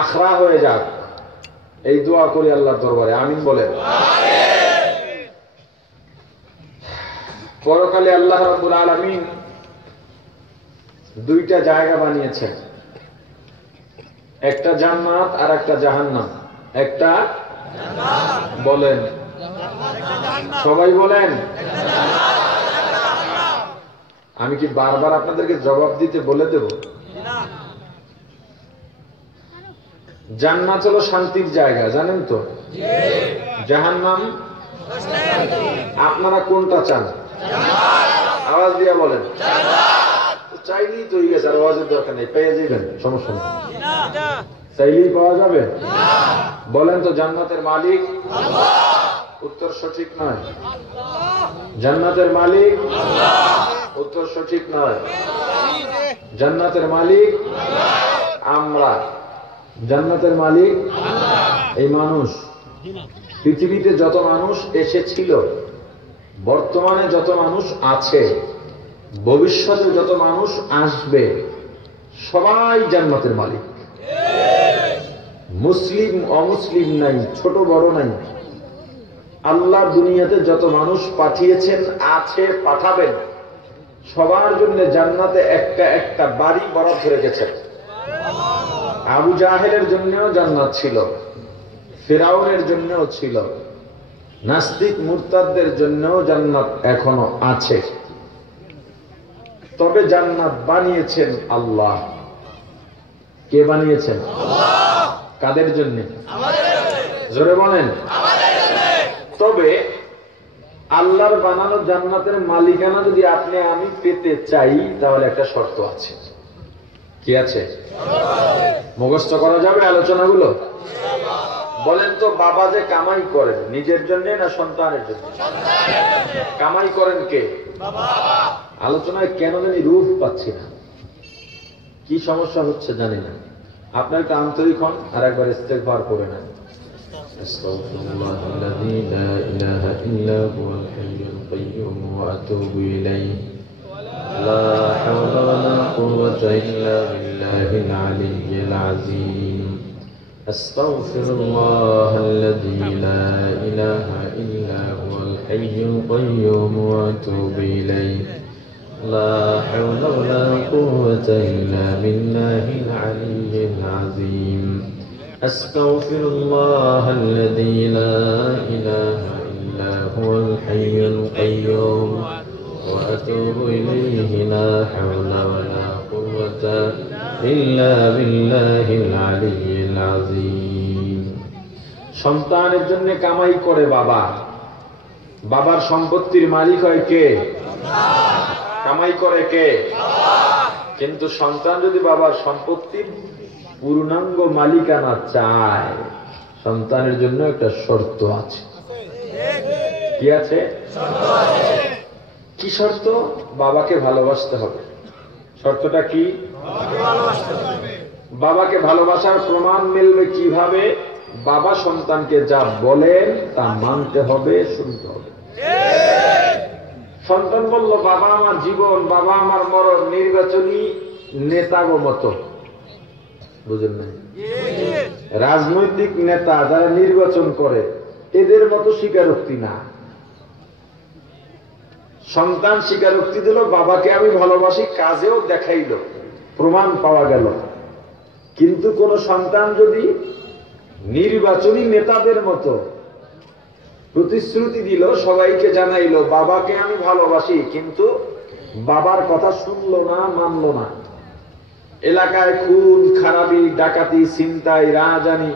আখরা হয়ে যাক, এই দোয়া করি আল্লাহর দরবারে, আমিন বলেন। পরকালে আল্লাহ রাব্বুল আলামিন দুইটা জায়গা বানিয়েছেন, একটা জান্নাত আর একটা জাহান্নাম। একটা বলেন, সবাই বলেন। আমি কি বারবার আপনাদেরকে জবাব দিতে বলে দেব? জান্নাত হলো শান্তির জায়গা, জানেন তো? জাহান্নাম আপনারা কোনটা চান? আওয়াজ দিয়া বলেন। চাইলেই তো হয়ে গেছে, আর আওয়াজের দরকার নেই, পেয়ে যাবেন, সমস্যা নেই। চাইলেই পাওয়া যাবে। বলেন তো জান্নাতের মালিক? উত্তর সঠিক নয়। জান্নাতের মালিক? উত্তর সঠিক নয়। জান্নাতের মালিক আমরা। জান্নাতের মালিক এই মানুষ। পৃথিবীতে যত মানুষ এসেছিল, বর্তমানে যত মানুষ আছে, ভবিষ্যতে যত মানুষ আসবে, সবাই জান্নাতের মালিক। মুসলিম অমুসলিম নাই, ছোট বড় নাই। আল্লাহ দুনিয়াতে যত মানুষ পাঠিয়েছেন, আছে, পাঠাবেন, সবার জন্য জান্নাতে একটা একটা বাড়ি বরাদ্দ রেখেছেন। আবু জাহেলের জন্যও জান্নাত ছিল, ফিরাউনের জন্যও ছিল, নাস্তিক মুরতাদদের জন্যও জান্নাত এখনো আছে। তবে জান্নাত বানিয়েছেন আল্লাহ। কে বানিয়েছেন? কাদের জন্য? জোরে বলেন। তবে আল্লাহর বানানো জান্নাতের মালিকানা যদি আপনি আমি পেতে চাই, তাহলে একটা শর্ত আছে। কি আছে? মুখস্থ করা যাবে আলোচনাগুলো? বলেন তো, বাবা যে কামাই করেন নিজের জন্য না সন্তানের জন্য? কামাই করেন কে? আলোচনায় কেন জানি রূপ পাচ্ছি না, কি সমস্যা হচ্ছে জানি না। আপনার একটা আন্তরিক হন, আর একবার ইস্তেগফার করে নেন। আস্তাগফিরুল্লাহাল্লাযী লা ইলাহা ইল্লা হুয়াল হাইয়ুল কাইয়্যুম ওয়া আতুবু ইলাইহি লা হাওলা ওয়ালা কুওয়াতা ইল্লা বিল্লাহিল আলিয়্যিল আযীম। আস্তাগফিরুল্লাহাল্লাযী লা ইলাহা ইল্লা হুয়াল হাইয়ুল কাইয়্যুম ওয়া আতুবু ইলাইহি لا حول ولا قوة إلا بالله العلي العظيم. أستغفر الله الذي لا إله إلا هو الحي القيوم وأتوب إليه لا حول ولا قوة إلا بالله العلي العظيم. সন্তানের জন্য কামাই করে বাবা, বাবার সম্পত্তির মালিক হয় কে? কামাই করে কে? কিন্তু সন্তান যদি বাবার সম্পত্তির পূর্ণাঙ্গ মালিকানা চায়, সন্তানের জন্য একটা শর্ত আছে। কি আছে? কি শর্ত? বাবাকে ভালোবাসতে হবে। শর্তটা কি? বাবাকে ভালোবাসার প্রমাণ মিলবে কিভাবে? বাবা সন্তানকে যা বলেন তা মানতে হবে, শুনতে হবে। সন্তান বলল, বাবা আমার জীবন, বাবা আমার মরণ, নির্বাচনী নেতাগো মতো। বুঝেন নাই? রাজনৈতিক নেতা যারা নির্বাচন করে, এদের মতো স্বীকারোক্তি না। সন্তান স্বীকারোক্তি দিল, বাবাকে আমি ভালোবাসি, কাজেও দেখাইল, প্রমাণ পাওয়া গেল। কিন্তু কোন সন্তান যদি নির্বাচনী নেতাদের মতো প্রতিশ্রুতি দিল, সবাইকে জানাইলো বাবাকে আমি ভালোবাসি, কিন্তু বাবার কথা শুনলো না, মানলো না, এলাকায় খুন খারাপি, ডাকাতি, ছিনতাই, রাহাজানি,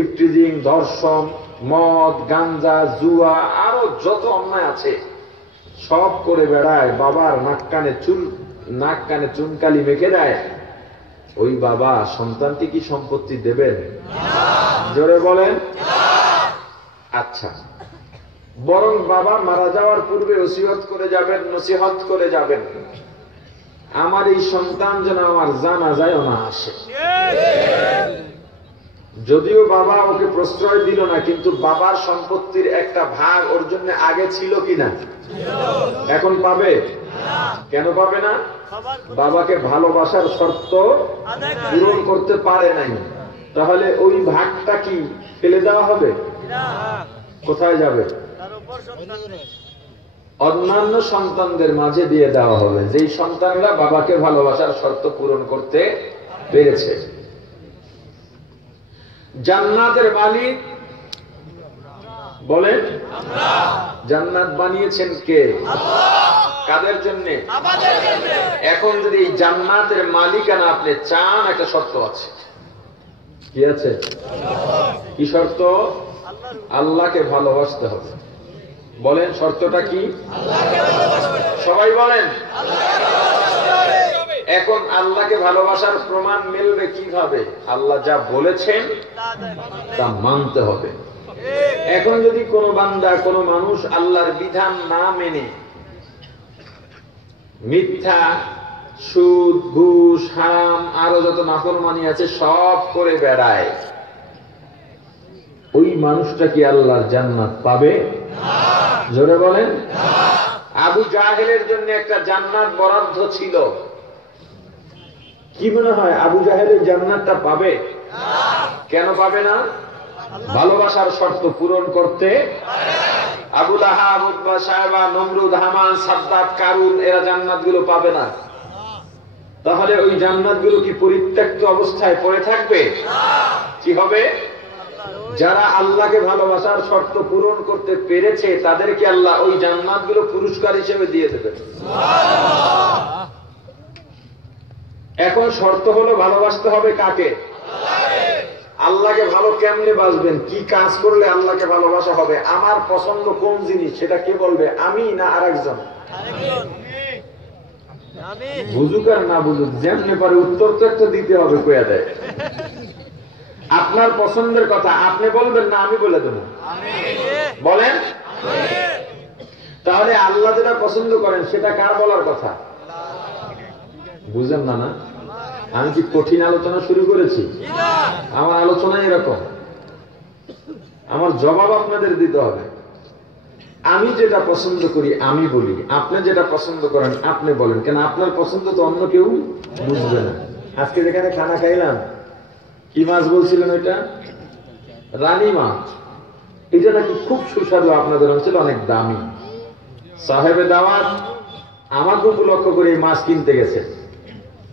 ইফটিজিং, ধর্ষণ, মদ, গাঞ্জা, জুয়া, আরো যত অন্যায় আছে সব করে বেড়ায়, বাবার নাক কানে চুনকালি মেখে দেয়, ওই বাবা সন্তানকে কি সম্পত্তি দেবেন? জোরে বলেন। আচ্ছা, বরং বাবা মারা যাওয়ার পূর্বে ওসিয়ত করে যাবেন, নসিহত করে যাবেন, আমার এই সন্তান যেন আমার জানাজায় না আসে। যদিও বাবা ওকে প্রশ্রয় দিল না, কিন্তু বাবার সম্পত্তির একটা ভাগ ওর জন্য আগে ছিল কিনা? এখন পাবে? কেন পাবে না? বাবাকে ভালোবাসার শর্ত পূরণ করতে পারে নাই। তাহলে ওই ভাগটা কি ফেলে দেওয়া হবে? কোথায় যাবে? অন্যান্য সন্তানদের মাঝে দিয়ে দেওয়া হবে, যেই সন্তানরা বাবাকে ভালোবাসার শর্ত পূরণ করতে পেরেছে। জান্নাতের মালিক বলেন, জান্নাত বানিয়েছেন কে? কাদের জন্য? এখন যদি এই জান্নাতের মালিকানা আপনি চান, একটা শর্ত আছে। কি আছে? কি শর্ত? আল্লাহকে ভালোবাসতে হবে। বলেন শর্তটা কি? সবাই বলেন। এখন আল্লাহকে ভালোবাসার প্রমাণ মিলবে কিভাবে? আল্লাহ যা বলেছেন তা মানতে হবে। এখন যদি কোনো বান্দা, কোনো মানুষ আল্লাহর বিধান না মেনে মিথ্যা, সুদ, ঘুষ, হারাম, আরো যত নাফরমানি আছে সব করে বেড়ায়, ওই মানুষটা কি আল্লাহর জান্নাত পাবে? জোরে বলেন। আবু জাহেলের জন্য একটা জান্নাত বরাদ্দ ছিল। কি মনে হয় আবু জাহেলের জান্নাতটা পাবে? কেন পাবে না? ভালোবাসার শর্ত পূরণ করতে। আবু লাহাব, উতবা, সায়বা, নমরুদ, হামান, সাদ্দাত, কারুন এরা জান্নাতগুলো পাবে না। তাহলে ওই জান্নাতগুলো কি পরিত্যক্ত অবস্থায় পড়ে থাকবে? কি হবে? যারা আল্লাহকে ভালোবাসার শর্ত পূরণ করতে পেরেছে তাদেরকে আল্লাহ ওই জান্নাতগুলো পুরস্কার হিসেবে দিয়ে দেবে। এখন শর্ত হলো ভালোবাসতে হবে কাকে? আল্লাহকে ভালো কেমনে বাসবেন? কি কাজ করলে আল্লাহকে ভালোবাসা হবে? আমার পছন্দ কোন জিনিস সেটা কে বলবে? আমি না আরেকজন? বুঝুক আর না বুঝুক, যেমনি পারে উত্তর তো একটা দিতে হবে। কয়া দেয় আপনার পছন্দের কথা আপনি বলবেন না আমি বলে দেব? বলেন। তাহলে আল্লাহ যেটা পছন্দ করেন সেটা কার বলার কথা? বুঝেন না? না, আমি কি কঠিন আলোচনা শুরু করেছি? আমার আলোচনা এরকম, আমার জবাব আপনাদের দিতে হবে। আমি যেটা পছন্দ করি আমি বলি, আপনি যেটা পছন্দ করেন আপনি বলেন। কেন? আপনার পছন্দ তো অন্য কেউ বুঝবে না। আজকে যেখানে খানা খাইলাম, কি মাছ বলছিলেন ওইটা? রানী মাছ। এটা নাকি খুব সুস্বাদু, আপনাদের অঞ্চলে অনেক দামি। সাহেবে দাওয়াত আমাকে উপলক্ষ করে এই মাছ কিনতে গেছে।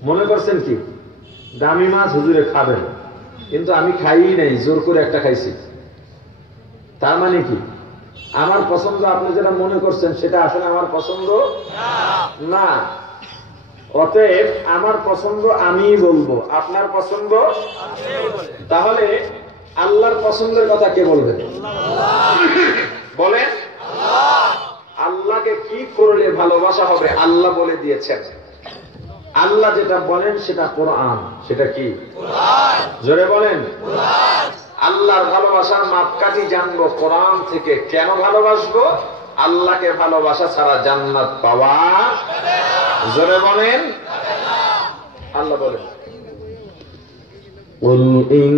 মনে করছেন কি দামি মাছ হুজুরে খাবেন, কিন্তু আমি খাইই নাই, জোর করে একটা খাইছি। তার মানে কি আমার পছন্দ আপনি যেটা মনে করছেন সেটা আসলে আমার পছন্দ না। অতএব আমার পছন্দ আমি বলবো, আপনার পছন্দ। তাহলে আল্লাহর পছন্দের কথা কে বলবেন? বলেন। আল্লাহকে কি করলে ভালোবাসা হবে আল্লাহ বলে দিয়েছেন। আল্লাহ যেটা বলেন সেটা কোরআন। সেটা কি? জোরে বলেন। আল্লাহর ভালোবাসার মাপকাঠি জানবো কোরআন থেকে। কেন ভালোবাসবো? আল্লাহকে ভালোবাসা ছাড়া জান্নাত পাওয়া। জোরে বলেন। আল্লাহ বলেন, قل إن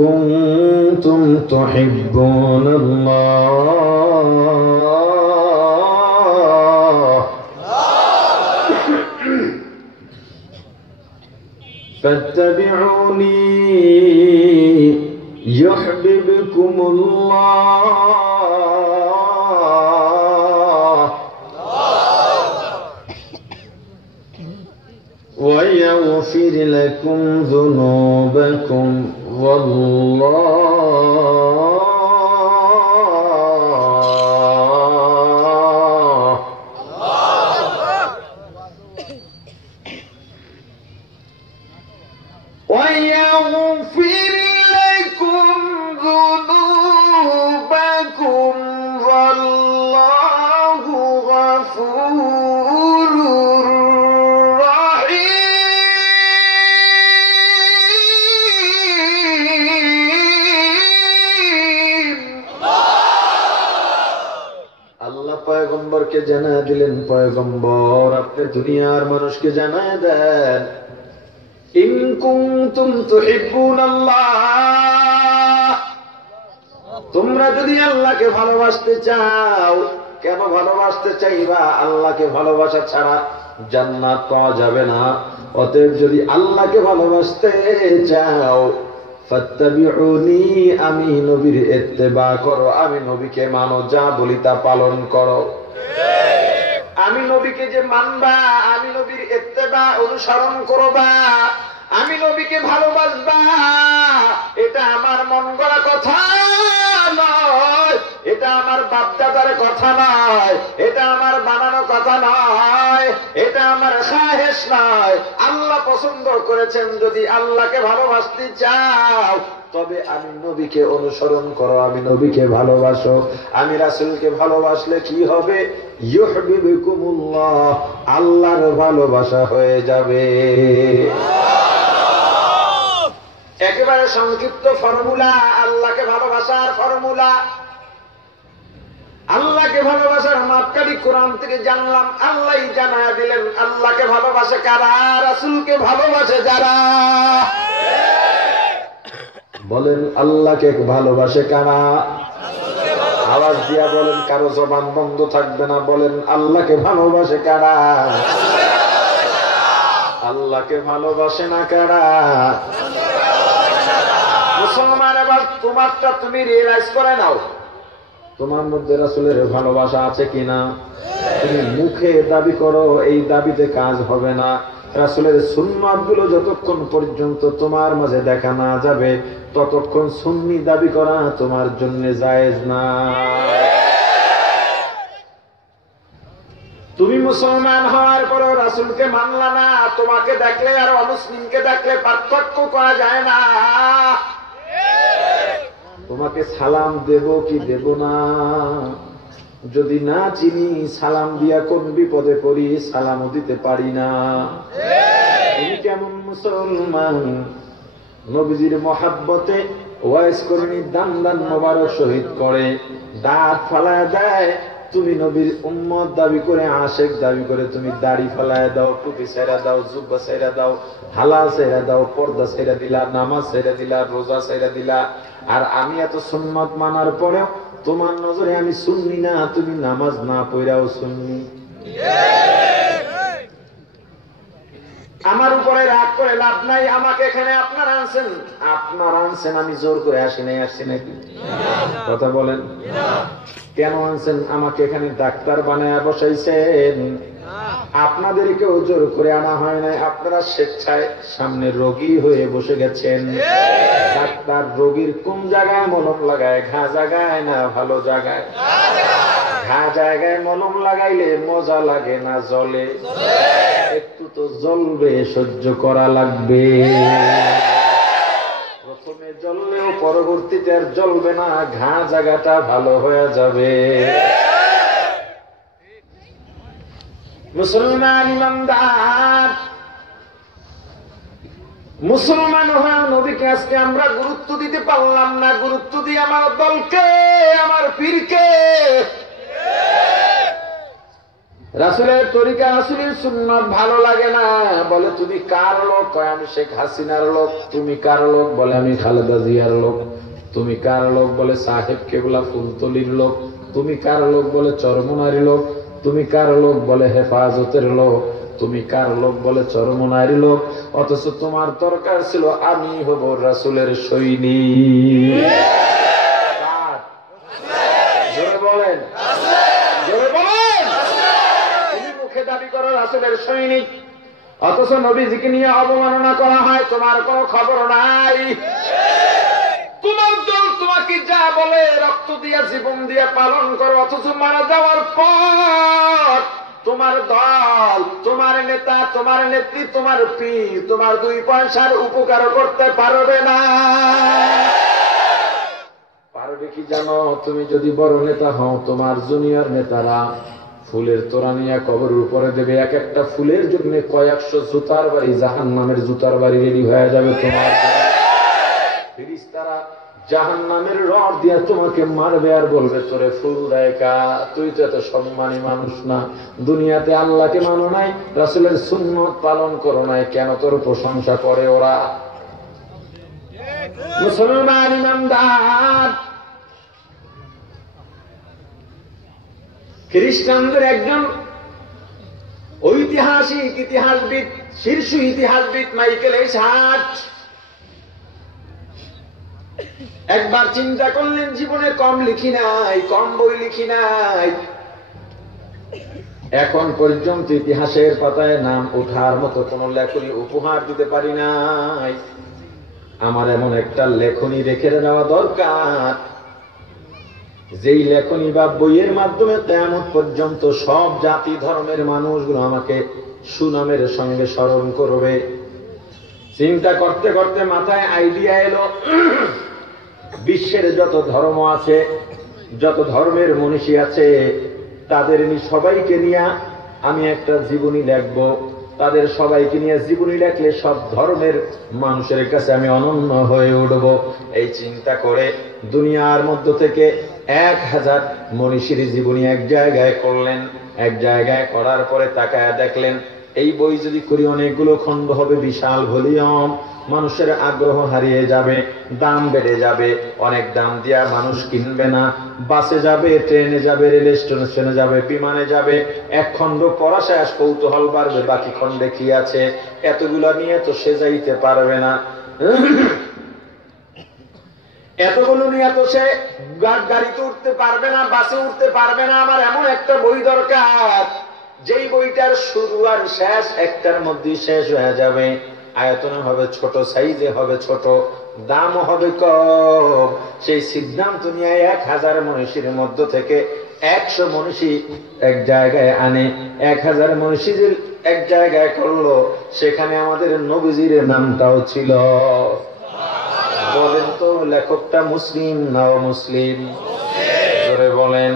كنتم تحبون الله فاتبعوني يحببكم الله ويغفر لكم ذنوبكم والله ويغفر لكم ذنوبكم والله غفور رحيم। আল্লাহ পয়গম্বরকে জানায় দিলেন, পয়গম্বর আপনি দুনিয়ার মানুষকে জানায় দেন, ইন কুনতুম তুহিব্বুনাল্লাহ, তোমরা যদি আল্লাহকে ভালোবাসতে চাও, কেন ভালোবাসতে চাইবা? আল্লাহকে ভালোবাসা ছাড়া জান্নাত পাওয়া যাবে না। অতএব যদি আল্লাহকে ভালোবাসতে চাও, ফাত্তাবিউনি, আমি নবীর ইত্তেবা করো, আমি নবীকে মানো, যা বলি তা পালন করো। আমি নবীকে যে মানবা, আমি নবীর ইত্তেবা অনুসরণ করবা, আমি নবীকে ভালোবাসবা, এটা আমার মন গড়া কথা নয়, এটা আমার বাপদাদার কথা নয়, এটা আমার বানানো কথা নয়, এটা আমার খাহেশ নয়। আল্লাহ পছন্দ করেছেন, যদি আল্লাহকে ভালোবাসতে চাও তবে আমি নবীকে অনুসরণ করো, আমি নবীকে ভালোবাসো। আমি রাসূলকে ভালোবাসলে কি হবে? ইউহিব্বুকুমুল্লাহ, আল্লাহর ভালোবাসা হয়ে যাবে। একেবারে সংক্ষিপ্ত ফর্মুলা আল্লাহকে ভালোবাসার ফর্মুলা। আল্লাহকে ভালোবাসার মাপকাঠি কোরআন থেকে জানলাম, আল্লাহই জানায় দিলেন আল্লাহকে ভালোবাসে কারা, রাসূলকে ভালোবাসে যারা। বলেন আল্লাহকে ভালোবাসে কারা? আওয়াজ দিয়া বলেন, কারো জবান বন্ধ থাকবে না। বলেন আল্লাহকে ভালোবাসে কারা? আল্লাহকে ভালোবাসে না কারা? মুসলমান, এবার তোমারটা তুমি রিয়েলাইজ করে নাও, তোমার মধ্যে রাসূলের ভালোবাসা আছে কিনা। তুমি মুখে দাবি করো, এই দাবিতে কাজ হবে না। রাসূলের সুন্নাতগুলো যতক্ষণ পর্যন্ত তোমার মাঝে দেখা না যাবে, ততক্ষণ সুন্নি দাবি করা তোমার জন্য জায়েজ না। তুমি মুসলমান হওয়ার পরেও রাসূলকে মানলা না, তোমাকে দেখলে আর অমুসলিমকে দেখলে পার্থক্য করা যায় না। তোমাকে সালাম দেব কি দেব না, যদি না চিনি সালাম দিয়া কোন বিপদে পড়ি, সালামও দিতে পারি না। তুমি কেমন মুসলমান? নবীজির মহাব্বতে ওয়াইজ করেনি, দান দান মোবারক শহীদ করে, দাঁত ফালায় দেয়। তুমি নবীর উম্মত দাবি করে, আশেক দাবি করে, তুমি দাড়ি ফালায় দাও, টুপি ছেড়া দাও, জুব্বা ছেড়া দাও, হালা ছেড়া দাও, পর্দা ছেড়া দিলা, নামাজ ছেড়া দিলা, রোজা ছেড়া দিলা। আর আমি এত সুন্নত মানার পরেও তোমার নজরে আমি সুন্নি না, তুমি নামাজ না পড়াও সুন্নি। আমার উপরে রাগ করে লাভ নাই। আমাকে এখানে আপনারা আনছেন, আমি জোর করে আসি নাই। আসছি নাকি? কথা বলেন, কেন আনছেন? আমাকে এখানে ডাক্তার বানায় বসাইছেন, আপনাদেরকেও জোর করে আনা হয় নাই। আপনারা স্বেচ্ছায় সামনে রোগী হয়ে বসে গেছেন। ডাক্তার রোগীর কোন জায়গায় মলম লাগায়? ঘা জায়গায় না ভালো জায়গায়? ঘা জায়গায় মলম লাগাইলে মজা লাগে না জ্বলে? একটু তো জ্বলবে, সহ্য করা লাগবে। প্রথমে জ্বললেও পরবর্তীতে আর জ্বলবে না, ঘা জায়গাটা ভালো হয়ে যাবে। মুসলমান ইমানদার, মুসলমান হওয়া নবীকে আজকে আমরা গুরুত্ব দিতে পারলাম না। গুরুত্ব দিয়ে আমার দলকে, আমার পীরকে, রাসূলের তরিকা, রাসূলের সুন্নাত ভালো লাগে না। বলে তুমি কার লোক? কয় আমি শেখ হাসিনার লোক। তুমি কার লোক? বলে আমি খালেদা জিয়ার লোক। তুমি কার লোক? বলে সাহেব কেবলা ফুলতলির লোক। তুমি কার লোক? বলে চরমনারী লোক। তুমি কার লোক? বলে হেফাজতের লোক। তুমি কার লোক? বলে চরমনারী লোক। অথচ তোমার দরকার ছিল আমি হব রাসূলের সৈনিক। জোরে বলেন, জোরে বলেন। তুমি মুখে দাবি করো রাসূলের সৈনিক, অথচ নবীজিকে নিয়ে অবমাননা করা হয়, তোমার কোনো খবর নাই। তোমার দল তোমাকে যা বলে রক্ত দিয়া, জীবন দিয়া পালন করো, অথচ মারা যাওয়ার পর তোমার দল, তোমার নেতা, তোমার নেত্রী, তোমার পীর, তোমার 2 পয়সার উপকার করতে পারবে না। পারবে কি জানো? তুমি যদি বড় নেতা হও, তোমার জুনিয়র নেতারা ফুলের তোড়া নিয়ে কবরের উপরে দেবে। এক একটা ফুলের জন্য কয়েকশো জুতার বাড়ি, জাহান্নামের জুতার বাড়ি রেডি হয়ে যাবে তোমার। ফেরেশতারা জাহান্নামের রড দিয়ে তোমাকে মারবে আর বলবে তোরে ফুল দেয় কা? তুই তো এত সম্মানী মানুষ না, দুনিয়াতে আল্লাহকে মানো নাই, রাসূলের সুন্নাত পালন করো নাই, কেন তোর প্রশংসা করে ওরা? মুসলমান ইমানদার, খ্রিস্টানদের একজন ঐতিহাসিক ইতিহাসবিদ, শীর্ষ ইতিহাসবিদ মাইকেল এইচ হার্ট একবার চিন্তা করলেন, জীবনে কম লিখি নাই, কম বই লিখি নাই, এখন পর্যন্ত ইতিহাসের পাতায় নাম ওঠার মতো কোন লেখনী উপহার দিতে পারি নাই। আমার এমন একটা লেখনী রেখে দেওয়া দরকার, যেই লেখনী বা বইয়ের মাধ্যমে কিয়ামত পর্যন্ত সব জাতি ধর্মের মানুষগুলো আমাকে সুনামের সঙ্গে স্মরণ করবে। চিন্তা করতে করতে মাথায় আইডিয়া এলো, বিশ্বের যত ধর্ম আছে, যত ধর্মের মনীষী আছে, তাদের সবাইকে নিয়ে আমি একটা জীবনী লিখব। তাদের সবাইকে নিয়ে জীবনী লিখলে সব ধর্মের মানুষের কাছে আমি অনন্য হয়ে উঠব। এই চিন্তা করে দুনিয়ার মধ্য থেকে 1000 মনীষীর জীবনী এক জায়গায় করলেন। এক জায়গায় করার পরে তাকায় দেখলেন, এই বই যদি করি অনেকগুলো খণ্ড হবে, বিশাল ভলিউম, মানুষের আগ্রহ হারিয়ে যাবে, দাম বেড়ে যাবে, অনেক দাম দিয়া মানুষ কিনবে না। বাসে যাবে, ট্রেনে যাবে, রেল স্টেশনে যাবে, বিমানে যাবে, এক খণ্ড পড়া শেষ, কৌতূহল বাড়বে, বাকি খণ্ডে কি আছে, এতগুলা নিয়ে তো সে যাইতে পারবে না, এতগুলো নিয়ে তো সে গাড়িতে উঠতে পারবে না, বাসে উঠতে পারবে না। আমার এমন একটা বই দরকার, যেই বইটার শুরু আর শেষ একটার মধ্যে শেষ হয়ে যাবে, আয়তনে হবে ছোট, সাইজে হবে ছোট, দাম হবে কম। সেই সিদ্ধান্ত নিয়ে 1000 মনীষীর মধ্য থেকে 100 মনীষী এক জায়গায় আনে। 1000 মনীষী যে এক জায়গায় করলো, সেখানে আমাদের নবীজির নামটাও ছিল। বলেন তো, লেখকটা মুসলিম না অমুসলিম? জোরে বলেন।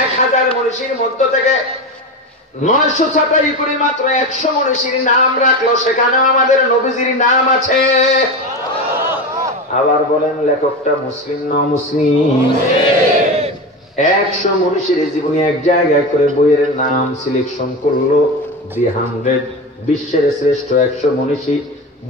1000 মনীষীর মধ্য থেকে 900 করে মাত্র 100 মনীষীর নাম রাখলো, সেখানে আমাদের নবীজির নাম আছে। আবার বলেন, লেখকটা মুসলিম না মুসলিম? 100 মনীষীর জীবনী এক জায়গায় করে বইয়ের নাম সিলেকশন করলো। 300 বিশ্বের শ্রেষ্ঠ 100 মনীষী।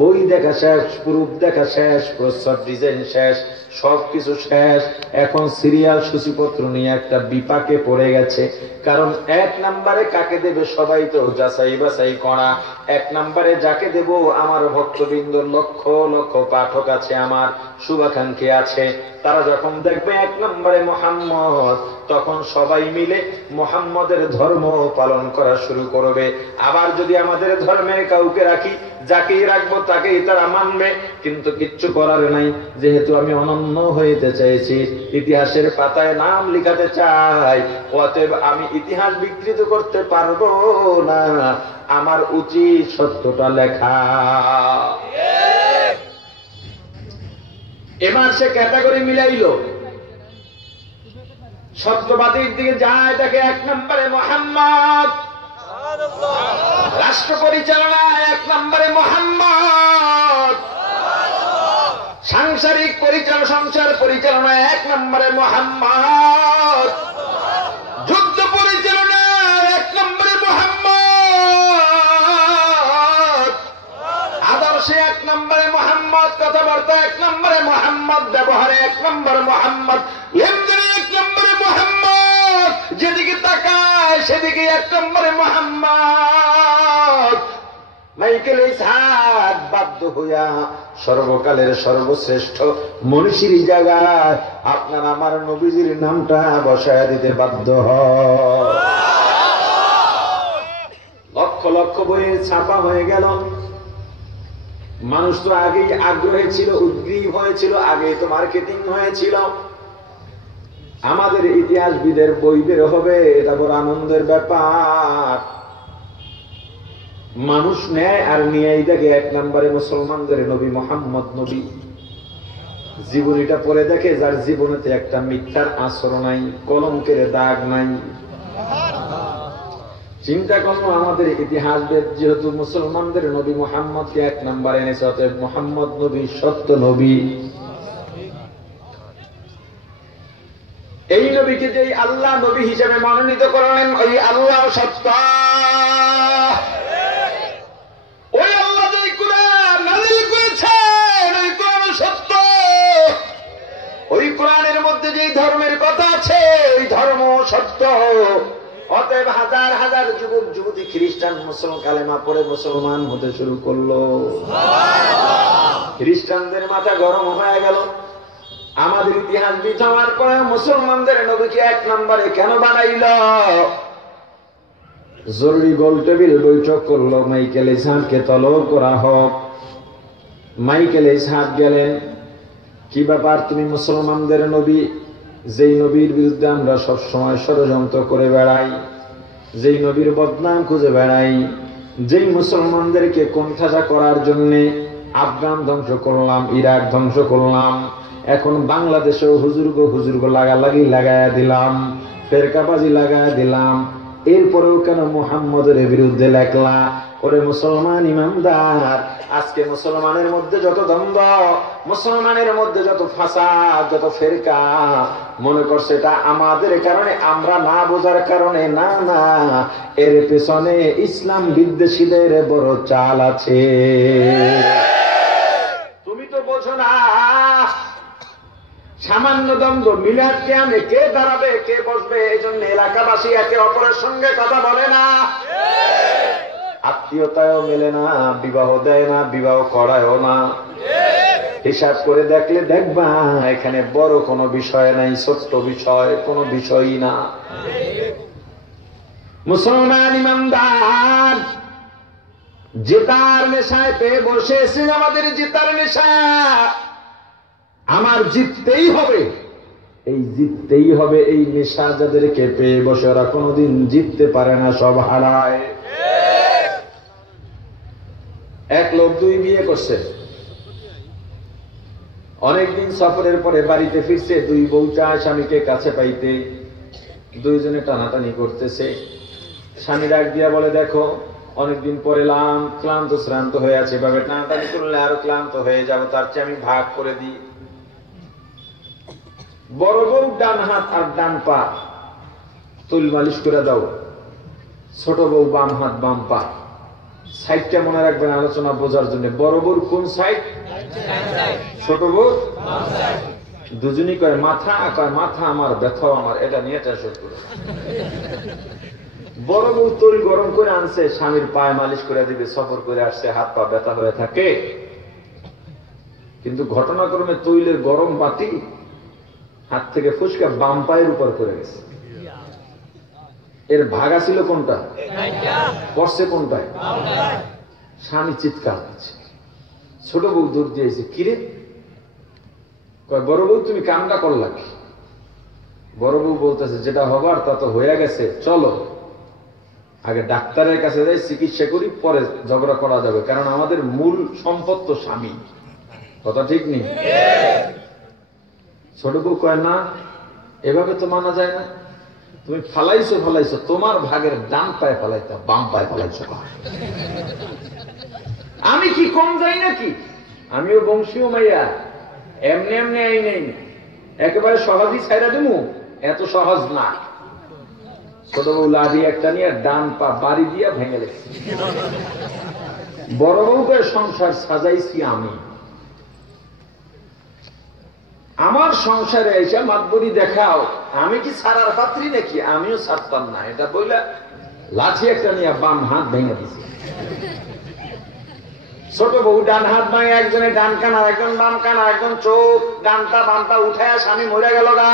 বই দেখা শেষ, প্রুফ দেখা শেষ, প্রচ্ছদ ডিজাইন শেষ, সবকিছু শেষ। এখন সিরিয়াল সূচিপত্র নিয়ে একটা বিপাকে পড়ে গেছে। কারণ 1 নম্বরে কাকে দেবে সবাই তো যাচাই বাছাই করা। 1 নম্বরে যাকে দেব, আমার ভক্তবৃন্দ লক্ষ লক্ষ পাঠক আছে, আমার শুভাকাঙ্ক্ষী আছে, তারা যখন দেখবে 1 নম্বরে মোহাম্মদ, তখন সবাই মিলে মোহাম্মদের ধর্ম পালন করা শুরু করবে। আবার যদি আমাদের ধর্মের কাউকে রাখি, যাকেই রাখবো তাকেই তারা মানবে। কিন্তু কিচ্ছু করার নাই, যেহেতু আমি অনন্য হইতে চাইছি, ইতিহাসের পাতায় নাম লিখাতে চাই, অতএব আমি ইতিহাস বিকৃত করতে পারবো না, আমার উচিত সত্যটা লেখা। এবার সে ক্যাটাগরি মিলাইল, সত্যবাদীর দিকে যায়, দেখে 1 নম্বরে মোহাম্মদ, রাষ্ট্র পরিচালনা 1 নম্বরে মোহাম্মদ, সাংসারিক পরিচালনা, সংসার পরিচালনা 1 নম্বরে মোহাম্মদ, যুদ্ধ পরিচালনা 1 নম্বরে মোহাম্মদ, আদর্শে 1 নম্বরে মোহাম্মদ, কথাবার্তা 1 নম্বরে মোহাম্মদ, ব্যবহারে 1 নম্বরে মোহাম্মদ, লেনদেনে 1 নম্বরে মোহাম্মদ, যেদিকে তাকায় সেদিকে 1 নম্বরে মোহাম্মদ। মাইকেল এইচ হার্ট বাধ্য হইয়া সর্বকালের সর্বশ্রেষ্ঠ মনীষীর জায়গায় আপনার আমার নবীজির নামটা বসায় দিতে বাধ্য হয়। লক্ষ লক্ষ বইয়ের ছাপা হয়ে গেল। মানুষ তো আগেই আগ্রহী ছিল, উদ্গ্রীব হয়েছিল, আগেই তো মার্কেটিং হয়েছিল। আমাদের ইতিহাসবিদের বই বের হবে, এটা বড় আনন্দের ব্যাপার। মানুষ নেয় আর নিয়েই দেখে 1 নম্বরে মুসলমানদের নবী মোহাম্মদ নবী। জীবনীটা পড়ে দেখে যার জীবনেতে একটা মিথ্যার আসর নাই, কলঙ্কের দাগ নাই। চিন্তা করলো, আমাদের ইতিহাসবিদ যেহেতু মুসলমানদের নবী মোহাম্মদকে 1 নম্বরে এনেছে, অতএব মোহাম্মদ নবী সত্য নবী। এই নবীকে যে আল্লাহ নবী হিসেবে মনোনীত করলেন, ওই আল্লাহ সত্য। ওই আল্লাহ যে কোরআন নাযিল করেছেন, ওই কোরআন সত্য। ওই কোরআনের মধ্যে যে ধর্মের কথা আছে, ওই ধর্ম সত্য। অতএব হাজার হাজার যুবক যুবতী খ্রিস্টান মুসলমান কালেমা পড়ে মুসলমান হতে শুরু করলো। খ্রিস্টানদের মাথা গরম হয়ে গেল। আমাদের ইতিহাস বিধবার করে মুসলমানদের নবীকে 1 নম্বরে কেন বানাইল? জরুরি গোল টেবিল বৈঠক করলো, মাইকেল ইসহাককে তলব করা হোক। মাইকেল ইসহাক গেলেন, কি ব্যাপার তুমি মুসলমানদের নবী, যেই নবীর বিরুদ্ধে আমরা সবসময় ষড়যন্ত্র করে বেড়াই, যেই নবীর বদনাম খুঁজে বেড়াই, যেই মুসলমানদেরকে কোণঠাসা করার জন্য আফগান ধ্বংস করলাম, ইরাক ধ্বংস করলাম, এখন বাংলাদেশেও হুজুরগো লাগালাগি লাগায়া দিলাম, ফেরকাবাজি লাগায়া দিলাম, এরপরেও কেন মুহাম্মদের বিরুদ্ধে লেখলা? ওরে মুসলমান ইমানদার, আজকে মুসলমানের মধ্যে যত দ্বন্দ্ব, মুসলমানের মধ্যে যত ফাসাদ, যত ফেরকা, মনে করছে এটা আমাদের কারণে, আমরা না বোঝার কারণে, না না, এর পেছনে ইসলাম বিদ্বেষীদের বড় চাল আছে। তুমি তো বোঝো না, সামান্য দ্বন্দ্ব, মিলাদ কিয়ামে কে দাঁড়াবে কে বসবে, এই জন্য এলাকাবাসী একে অপরের সঙ্গে কথা বলে না, আত্মীয়তায়ও মেলে না, বিবাহ দেয় না, বিবাহ করায়ও না। হিসাব করে দেখলে দেখবা এখানে বড় কোনো বিষয় নাই, ছোট্ট বিষয় কোনো বিষয়ই না। মুসলমান ইমানদার জেতার নেশায় পেয়ে বসেছে, আমাদের জেতার নেশা, আমার জিততেই হবে, এই জিততেই হবে, এই নেশা যাদেরকে পেয়ে বসে ওরা কোনোদিন জিততে পারে না, সব হারায়। এক লোক 2 বিয়ে করছে, অনেকদিন সফরের পরে বাড়িতে ফিরছে, 2 বউ চায় স্বামীকে কাছে পাইতে, 2জনে টানাটানি করতেছে। স্বামী ডাক দিয়া বলে, দেখো অনেকদিন পরে ক্লান্ত শ্রান্ত হয়ে আছে, এভাবে টানাটানি করলে আরো ক্লান্ত হয়ে যাবো, তার চেয়ে আমি ভাগ করে দিই। বড় বউ ডান হাত আর ডান পা তুল মালিশ করে দাও, ছোট বউ বাম হাত বাম পা। সাইডটা মনে রাখবেন আলোচনা বোঝার জন্য। বড় বউর কোন সাইড? ছোট বউ দুজনই কয় মাথা, কয় মাথা আমার, ব্যথাও আমার, এটা নিয়ে টেনশন করে। বড় বউ তৈল গরম করে আনছে, স্বামীর পায়ে মালিশ করে দিবে, সফর করে আসছে, হাত পা ব্যথা হয়ে থাকে, কিন্তু ঘটনাক্রমে তৈলের গরম বাতি হাত থেকে ফুসকা বাম পায়ের উপর করে গেছে। এর ভাগা ছিল কোনটা? করছে কোনটায়? স্বামী চিৎকার দিচ্ছে, ছোট বউ দূর দিয়েছে, কিরে? কয় বড় বউ তুমি কামটা করলা কি? বড় বউ বলতেছে, যেটা হবার তা তো হয়ে গেছে, চলো আগে ডাক্তারের কাছে যাই, চিকিৎসা করি, পরে ঝগড়া করা যাবে, কারণ আমাদের মূল সম্পদ তো স্বামী। কথা ঠিক নেই? ছোট বউ কয়, না এভাবে তো মানা যায় না, তুমি ফালাইছো, তোমার ভাগের ডান পায়ে ফালাইতা, বাম পায়ে ফালাইছো। আমি কি কম যাই নাকি? আমিও বংশীয় মাইয়া, এমনি এমনি আই নেই, একেবারে সহজই ছাইরা দেবো, এত সহজ না। ছোট বউ লাঠি একটা নিয়ে ডান পা বাড়ি দিয়া ভেঙে লেগেছে। বড় বউকে সংসার সাজাইছি আমি, আমার সংসারে এসে মাতবরি দেখাও, আমি কি ছাড়ার পাত্রী নাকি? আমিও ছাড়তাম না, এটা বইলা লাঠি একটা নিয়ে বাম হাত ভেঙে দিছি। ছোট বউ ডান হাত ভাঙে, একজনে ডান কানা, একজন বাম কানা, একজন চোখ, ডানটা বামটা উঠে স্বামী মরে গেল গা।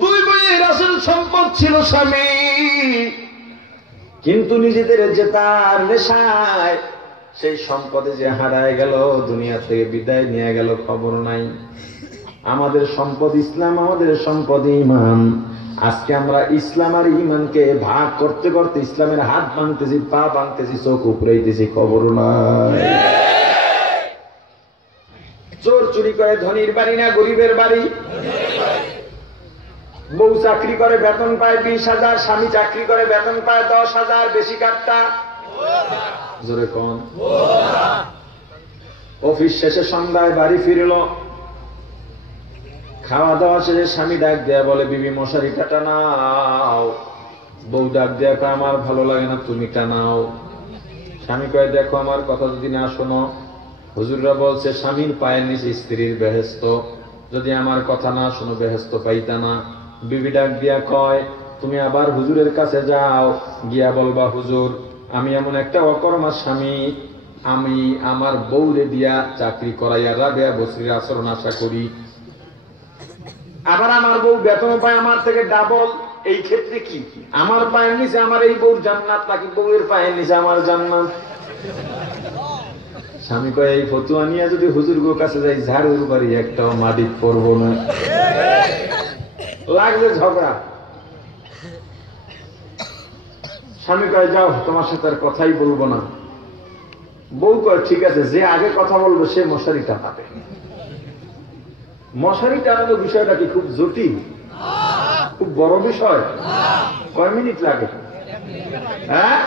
2 বইয়ের আসল সম্পদ ছিল স্বামী, কিন্তু নিজেদের জেতার নেশায় সেই সম্পদে যে হারায় গেল, দুনিয়া থেকে বিদায় নিয়ে গেল, খবর নাই। আমাদের সম্পদ ইসলাম, আমাদের সম্পদ ঈমান। আজকে আমরা ইসলাম আর ঈমানকে ভাগ করতে করতে ইসলামের হাত ভাঙতেছি, পা ভাঙতেছি, চোখ উপড়াইতেছি, খবর নাই। চোর চুরি করে ধনীর বাড়ি না গরিবের বাড়ি? বউ চাকরি করে বেতন পায় 20,000, স্বামী চাকরি করে বেতন পায় 10,000, বেশি কাটটা? জোরে কোন? অফিস শেষে সন্ধ্যায় বাড়ি ফিরল, খাওয়া দাওয়া শেষে স্বামী ডাক দেয়া বলে, বিবি মশারিটা টানাও। বউ ডাক দেয়া কয়, আমার ভালো লাগে না, তুমি টানাও। স্বামী কয়, দেখো আমার কথা যদি না শোনো, হুজুররা বলছে স্বামীর পায়ের নিচে স্ত্রীর বেহেশত, যদি আমার কথা না শোনো বেহেশত পাইতা না। বিবি ডাক দিয়া কয়, তুমি আবার হুজুরের কাছে যাও, গিয়া বলবা, হুজুর আমি এমন একটা অকর্মা স্বামী, আমি আমার বউরে দিয়া চাকরি করাইয়া রাবেয়া বসরির আচরণ আশা করি, আবার আমার বউ বেতন পায় আমার থেকে ডাবল। এই ক্ষেত্রে কি আমার পায়ের নিচে আমার এই বউর জান্নাত, নাকি বউয়ের পায়ের নিচে আমার জান্নাত? স্বামী কয়, এই ফতুয়া নিয়ে যদি হুজুর গো কাছে যাই, ঝাড়ুর বাড়ি একটাও মাটি পড়বো না। লাগবে ঝগড়া। স্বামী কয়, যাও, তোমার সাথে আর কথাই বলবো না। বউ কয়, ঠিক আছে, যে আগে কথা বলবো সে মশারি টানাবে। মশারি টানানোর বিষয়টা কি খুব জটিল, খুব বড় বিষয়? কয় মিনিট লাগে? হ্যাঁ,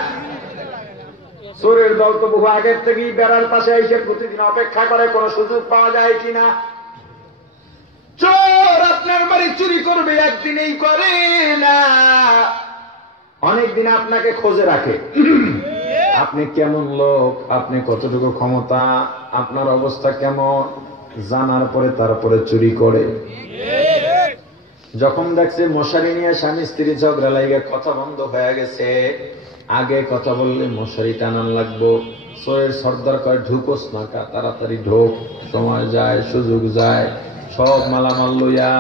চোরের দল তো বহু আগের থেকেই বেড়ার পাশে এসে প্রতিদিন অপেক্ষা করে কোন সুযোগ পাওয়া যায় কিনা। চোর আপনার বাড়ি চুরি করবে একদিনেই করে না, অনেকদিন আপনাকে খোঁজে রাখে। আপনি কেমন লোক, আপনি কতটুকু ক্ষমতা, আপনার অবস্থা কেমন, জানার পরে তারপরে চুরি করে। যখন দেখছে মশারি নিয়ে স্বামী স্ত্রী ঝগড়া লাগে, কথা বন্ধ হয়ে গেছে, আগে কথা বললে মশারি টানান লাগবো। চোরের সর্দার কয়, ঢুকোস না কা, তাড়াতাড়ি ঢোক, সময় যায়, সুযোগ যায়। সব মালামাল লইয়া,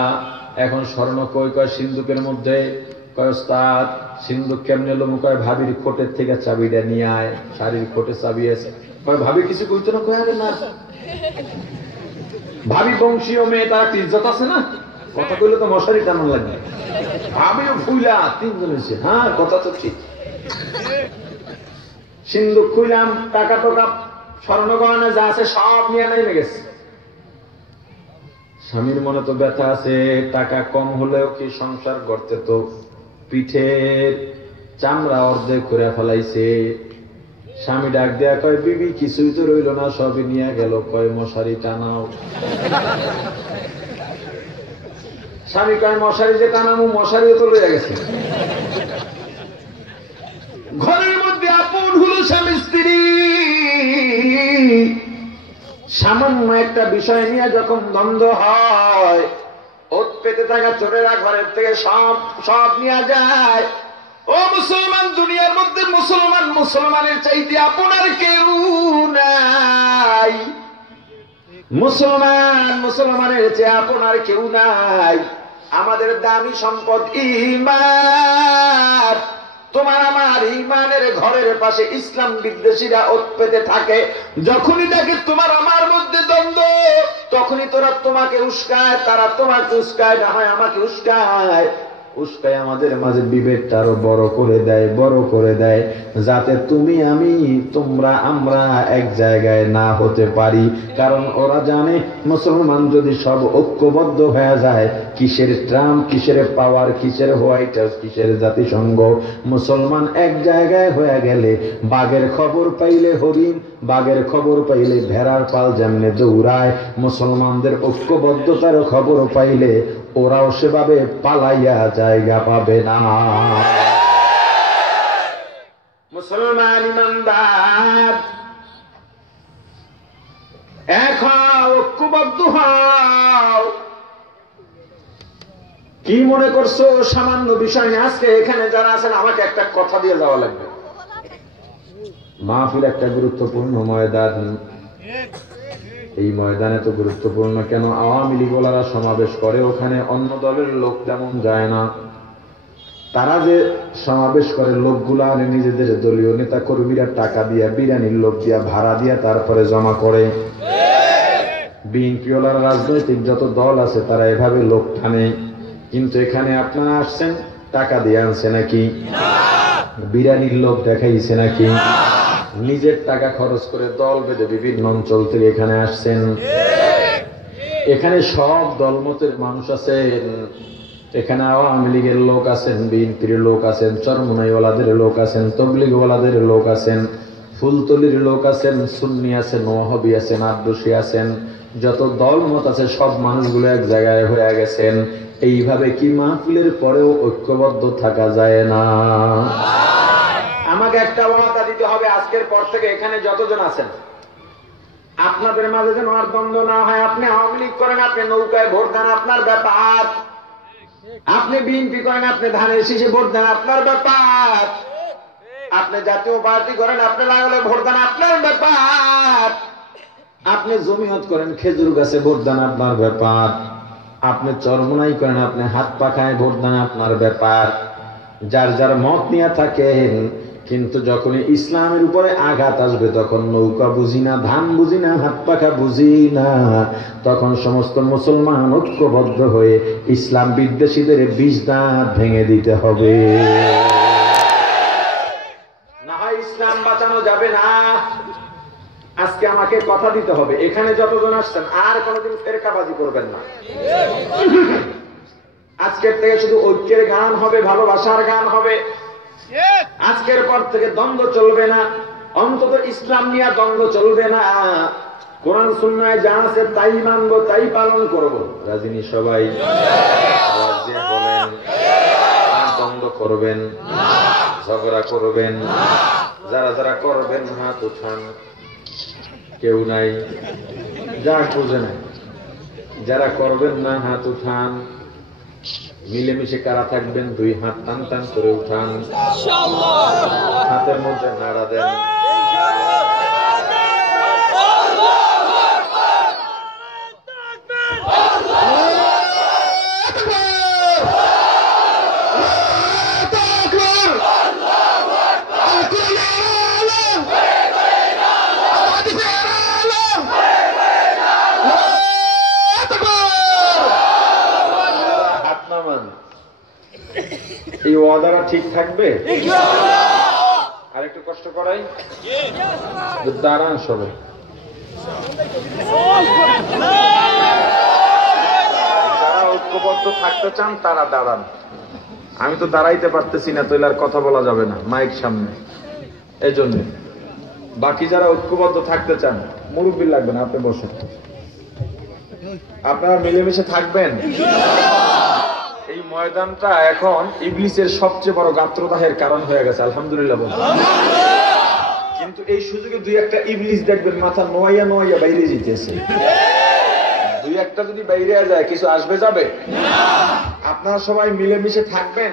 এখন স্বর্ণ কই, কয় সিন্ধুকের মধ্যে। কয়, ওস্তাদ সিন্ধুক কেমনে লমু? কয়, ভাবির কোটের থেকে চাবিটা নিয়ে আয়, শাড়ির কোটে চাবি আছে। কয়, ভাবি কিছু কইতো না? কয়, আরে না, ভাবি বংশীয় মেয়ে, তার একটা ইজ্জত আছে না, কথা কইলে তো মশারি টানান লাগবে। ভাবিও ফুইলা তিনজন হয়েছে। হ্যাঁ, কথা তো ঠিক। সিন্ধুক খুইলাম, টাকা টোকা স্বর্ণ গহনা যা আছে সব নিয়ে নেমে গেছে। স্বামীর মনে তো ব্যথা আছে, টাকা কম হলেও কি সংসার করতে তো পিঠের চামড়া অর্ধেক করে ফেলাইছে। স্বামী ডাক দেয়া কয়, বিবি কিছুই তো রইল না, সবই নিয়ে গেল। কয়, মশারি টানাও। স্বামী কয়, মশারি যে টানামু, মশারিও তো লইয়া গেছে। ঘরের মধ্যে আপন হলো স্বামী স্ত্রী, সামান্য একটা বিষয় নিয়ে যখন দ্বন্দ্ব হয়, ওত পেতে থাকা চোরেরা ঘরের থেকে সব সব নিয়ে যায়। ও মুসলমান, দুনিয়ার মধ্যে মুসলমান মুসলমানের চাইতে আপনার কেউ নাই। মুসলমান মুসলমানের চেয়ে আপনার কেউ নাই। আমাদের দামি সম্পদ ঈমান। তোমার আমার ঈমানের ঘরের পাশে ইসলাম বিদ্বেষীরা ওত পেতে থাকে। যখনই দেখে তোমার আমার মধ্যে দ্বন্দ্ব, তখনই তোরা তোমাকে উস্কায়, তারা তোমাকে উস্কায়, না হয় আমাকে উস্কায়। উস্কায় আমাদের মাঝে বিভেদটা আরো বড় করে দেয়, বড় করে দেয়, যাতে তুমি আমি, তোমরা আমরা এক জায়গায় না হতে পারি। কারণ ওরা জানে, মুসলমান যদি সব ঐক্যবদ্ধ হয়ে যায়, কিসের ট্রাম্প, কিসের পাওয়ার, কিসের হোয়াইট হাউস, কিসের জাতিসংঘ, মুসলমান এক জায়গায় হয়ে গেলে বাঘের খবর পাইলে হরিণ, বাঘের খবর পাইলে ভেড়ার পাল যেমনে দৌড়ায়, মুসলমানদের ঐক্যবদ্ধতার খবর পাইলে ওরাও সেভাবে পালাইয়া জায়গা পাবে না। মুসলমান ইমানদার, এক হও, ঐক্যবদ্ধ হও। কি মনে করছো সামান্য বিষয় নিয়ে? আজকে এখানে যারা আছেন, আমাকে একটা কথা দিয়ে যাওয়া লাগবে। মাহফিল একটা গুরুত্বপূর্ণ ময়দান। এই ময়দানে তো গুরুত্বপূর্ণ কেন, আওয়ামী লীগ ওয়ালারা সমাবেশ করে, ওখানে অন্য দলের লোক তেমন যায় না। তারা যে সমাবেশ করে, লোকগুলা নিজেদের দলীয় নেতা কর্মীরা টাকা দিয়া, বিরিয়ানির লোক দিয়া, ভাড়া দিয়া তারপরে জমা করে। বিএনপি ওয়ালারা, রাজনৈতিক যত দল আছে, তারা এভাবে লোক টানে। কিন্তু এখানে আপনারা আসছেন, টাকা দিয়ে আনছে নাকি? বিরিয়ানির লোক দেখাইছে নাকি? নিজের টাকা খরচ করে দল বেঁধে বিভিন্ন অঞ্চল থেকে এখানে আসছেন। এখানে সব দলমতের মানুষ আছেন। এখানে আওয়ামী লীগের লোক আছেন, বিএনপির লোক আছেন, চরমনাইওয়ালাদের লোক আছেন, তবলিগওয়ালাদের লোক আছেন, ফুলতলির লোক আছেন, সুন্নি আছেন, ওয়াহাবি আছেন, আদর্শী আছেন, যত দলমত আছে সব মানুষগুলো এক জায়গায় হয়ে গেছেন। এইভাবে কি মাহফিলের পরেও ঐক্যবদ্ধ থাকা যায় না? আমাকে একটা ওয়াদা দিতে হবে, আজকের পর থেকে এখানে যতজন আছেন, আপনাদের মাঝে যেন আর দ্বন্দ্ব না হয়। আপনি আওয়ামী লীগ করেন, আপনি নৌকায় ভোট দেন, আপনার ব্যাপার। আপনি বিএনপি করেন, আপনি ধানের শীষে ভোট দেন, আপনার ব্যাপার। আপনি জাতীয় পার্টি করেন, আপনি লাগালে ভোট দেন, আপনার ব্যাপার। আপনি জমিয়ত করেন, খেজুর গাছে ভোট দেন, আপনার ব্যাপার। আপনি চরমোনাই করেন, আপনি হাত পাখায় ভোট দেন, আপনার ব্যাপার। যার যার মত নিয়ে থাকেন, কিন্তু যখনই ইসলামের উপরে আঘাত আসবে তখন নৌকা বুঝি না, ধান বুঝি না, হাত পাখা বুঝি না। তখন সমস্ত মুসলমান ঐক্যবদ্ধ হয়ে ইসলাম বিদ্বেষীদের বিষ দাঁত ভেঙে দিতে হবে, না হয় ইসলাম বাঁচানো যাবে না। আজকে আমাকে কথা দিতে হবে, এখানে যতজন আসছেন আর কোনোদিন ফেরকাবাজি করবেন না। আজকের থেকে শুধু ঐক্যের গান হবে, ভালোবাসার গান হবে। আজকের পর থেকে দ্বন্দ্ব চলবে না, অন্তত ইসলাম নিয়ে দ্বন্দ্ব চলবে না। কোরআন সুন্নায় যা আছে তাই মানবো, তাই পালন করবো। রাজিনী সবাই বলেন, দ্বন্দ্ব করবেন, ঝগড়া করবেন। যারা যারা করবেন হাত উঠান। কেউ নাই, যা বুঝে নাই। যারা করবেন না হাত উঠান। মিলেমিশে কারা থাকবেন, দুই হাত টান টান করে উঠান, হাতের মধ্যে নাড়া দেন। এই ওয়াদাটা ঠিক থাকবে? আর একটু কষ্ট করাই, দাঁড়ান সবাই। যারা ঐক্যবদ্ধ থাকতে চান তারা দাঁড়ান। আমি তো দাঁড়াইতে পারতেছি না, তাহলে আর কথা বলা যাবে না মাইক সামনে। এই জন্য বাকি যারা ঐক্যবদ্ধ থাকতে চান, মুরব্বি লাগবে না, আপনি বসেন। আপনারা মিলেমিশে থাকবেন। এই ময়দানটা এখন ইবলিসের সবচেয়ে বড় গাত্রদাহের কারণ হয়ে গেছে, আলহামদুলিল্লাহ বলুন। কিন্তু এই সুযোগে দুই একটা ইবলিস দেখবেন মাথা নোয়াইয়া নোয়াইয়া বাইরে যেতেছে। দুই একটা যদি বাইরে যায় কিছু আসবে যাবে? আপনারা সবাই মিলেমিশে থাকবেন,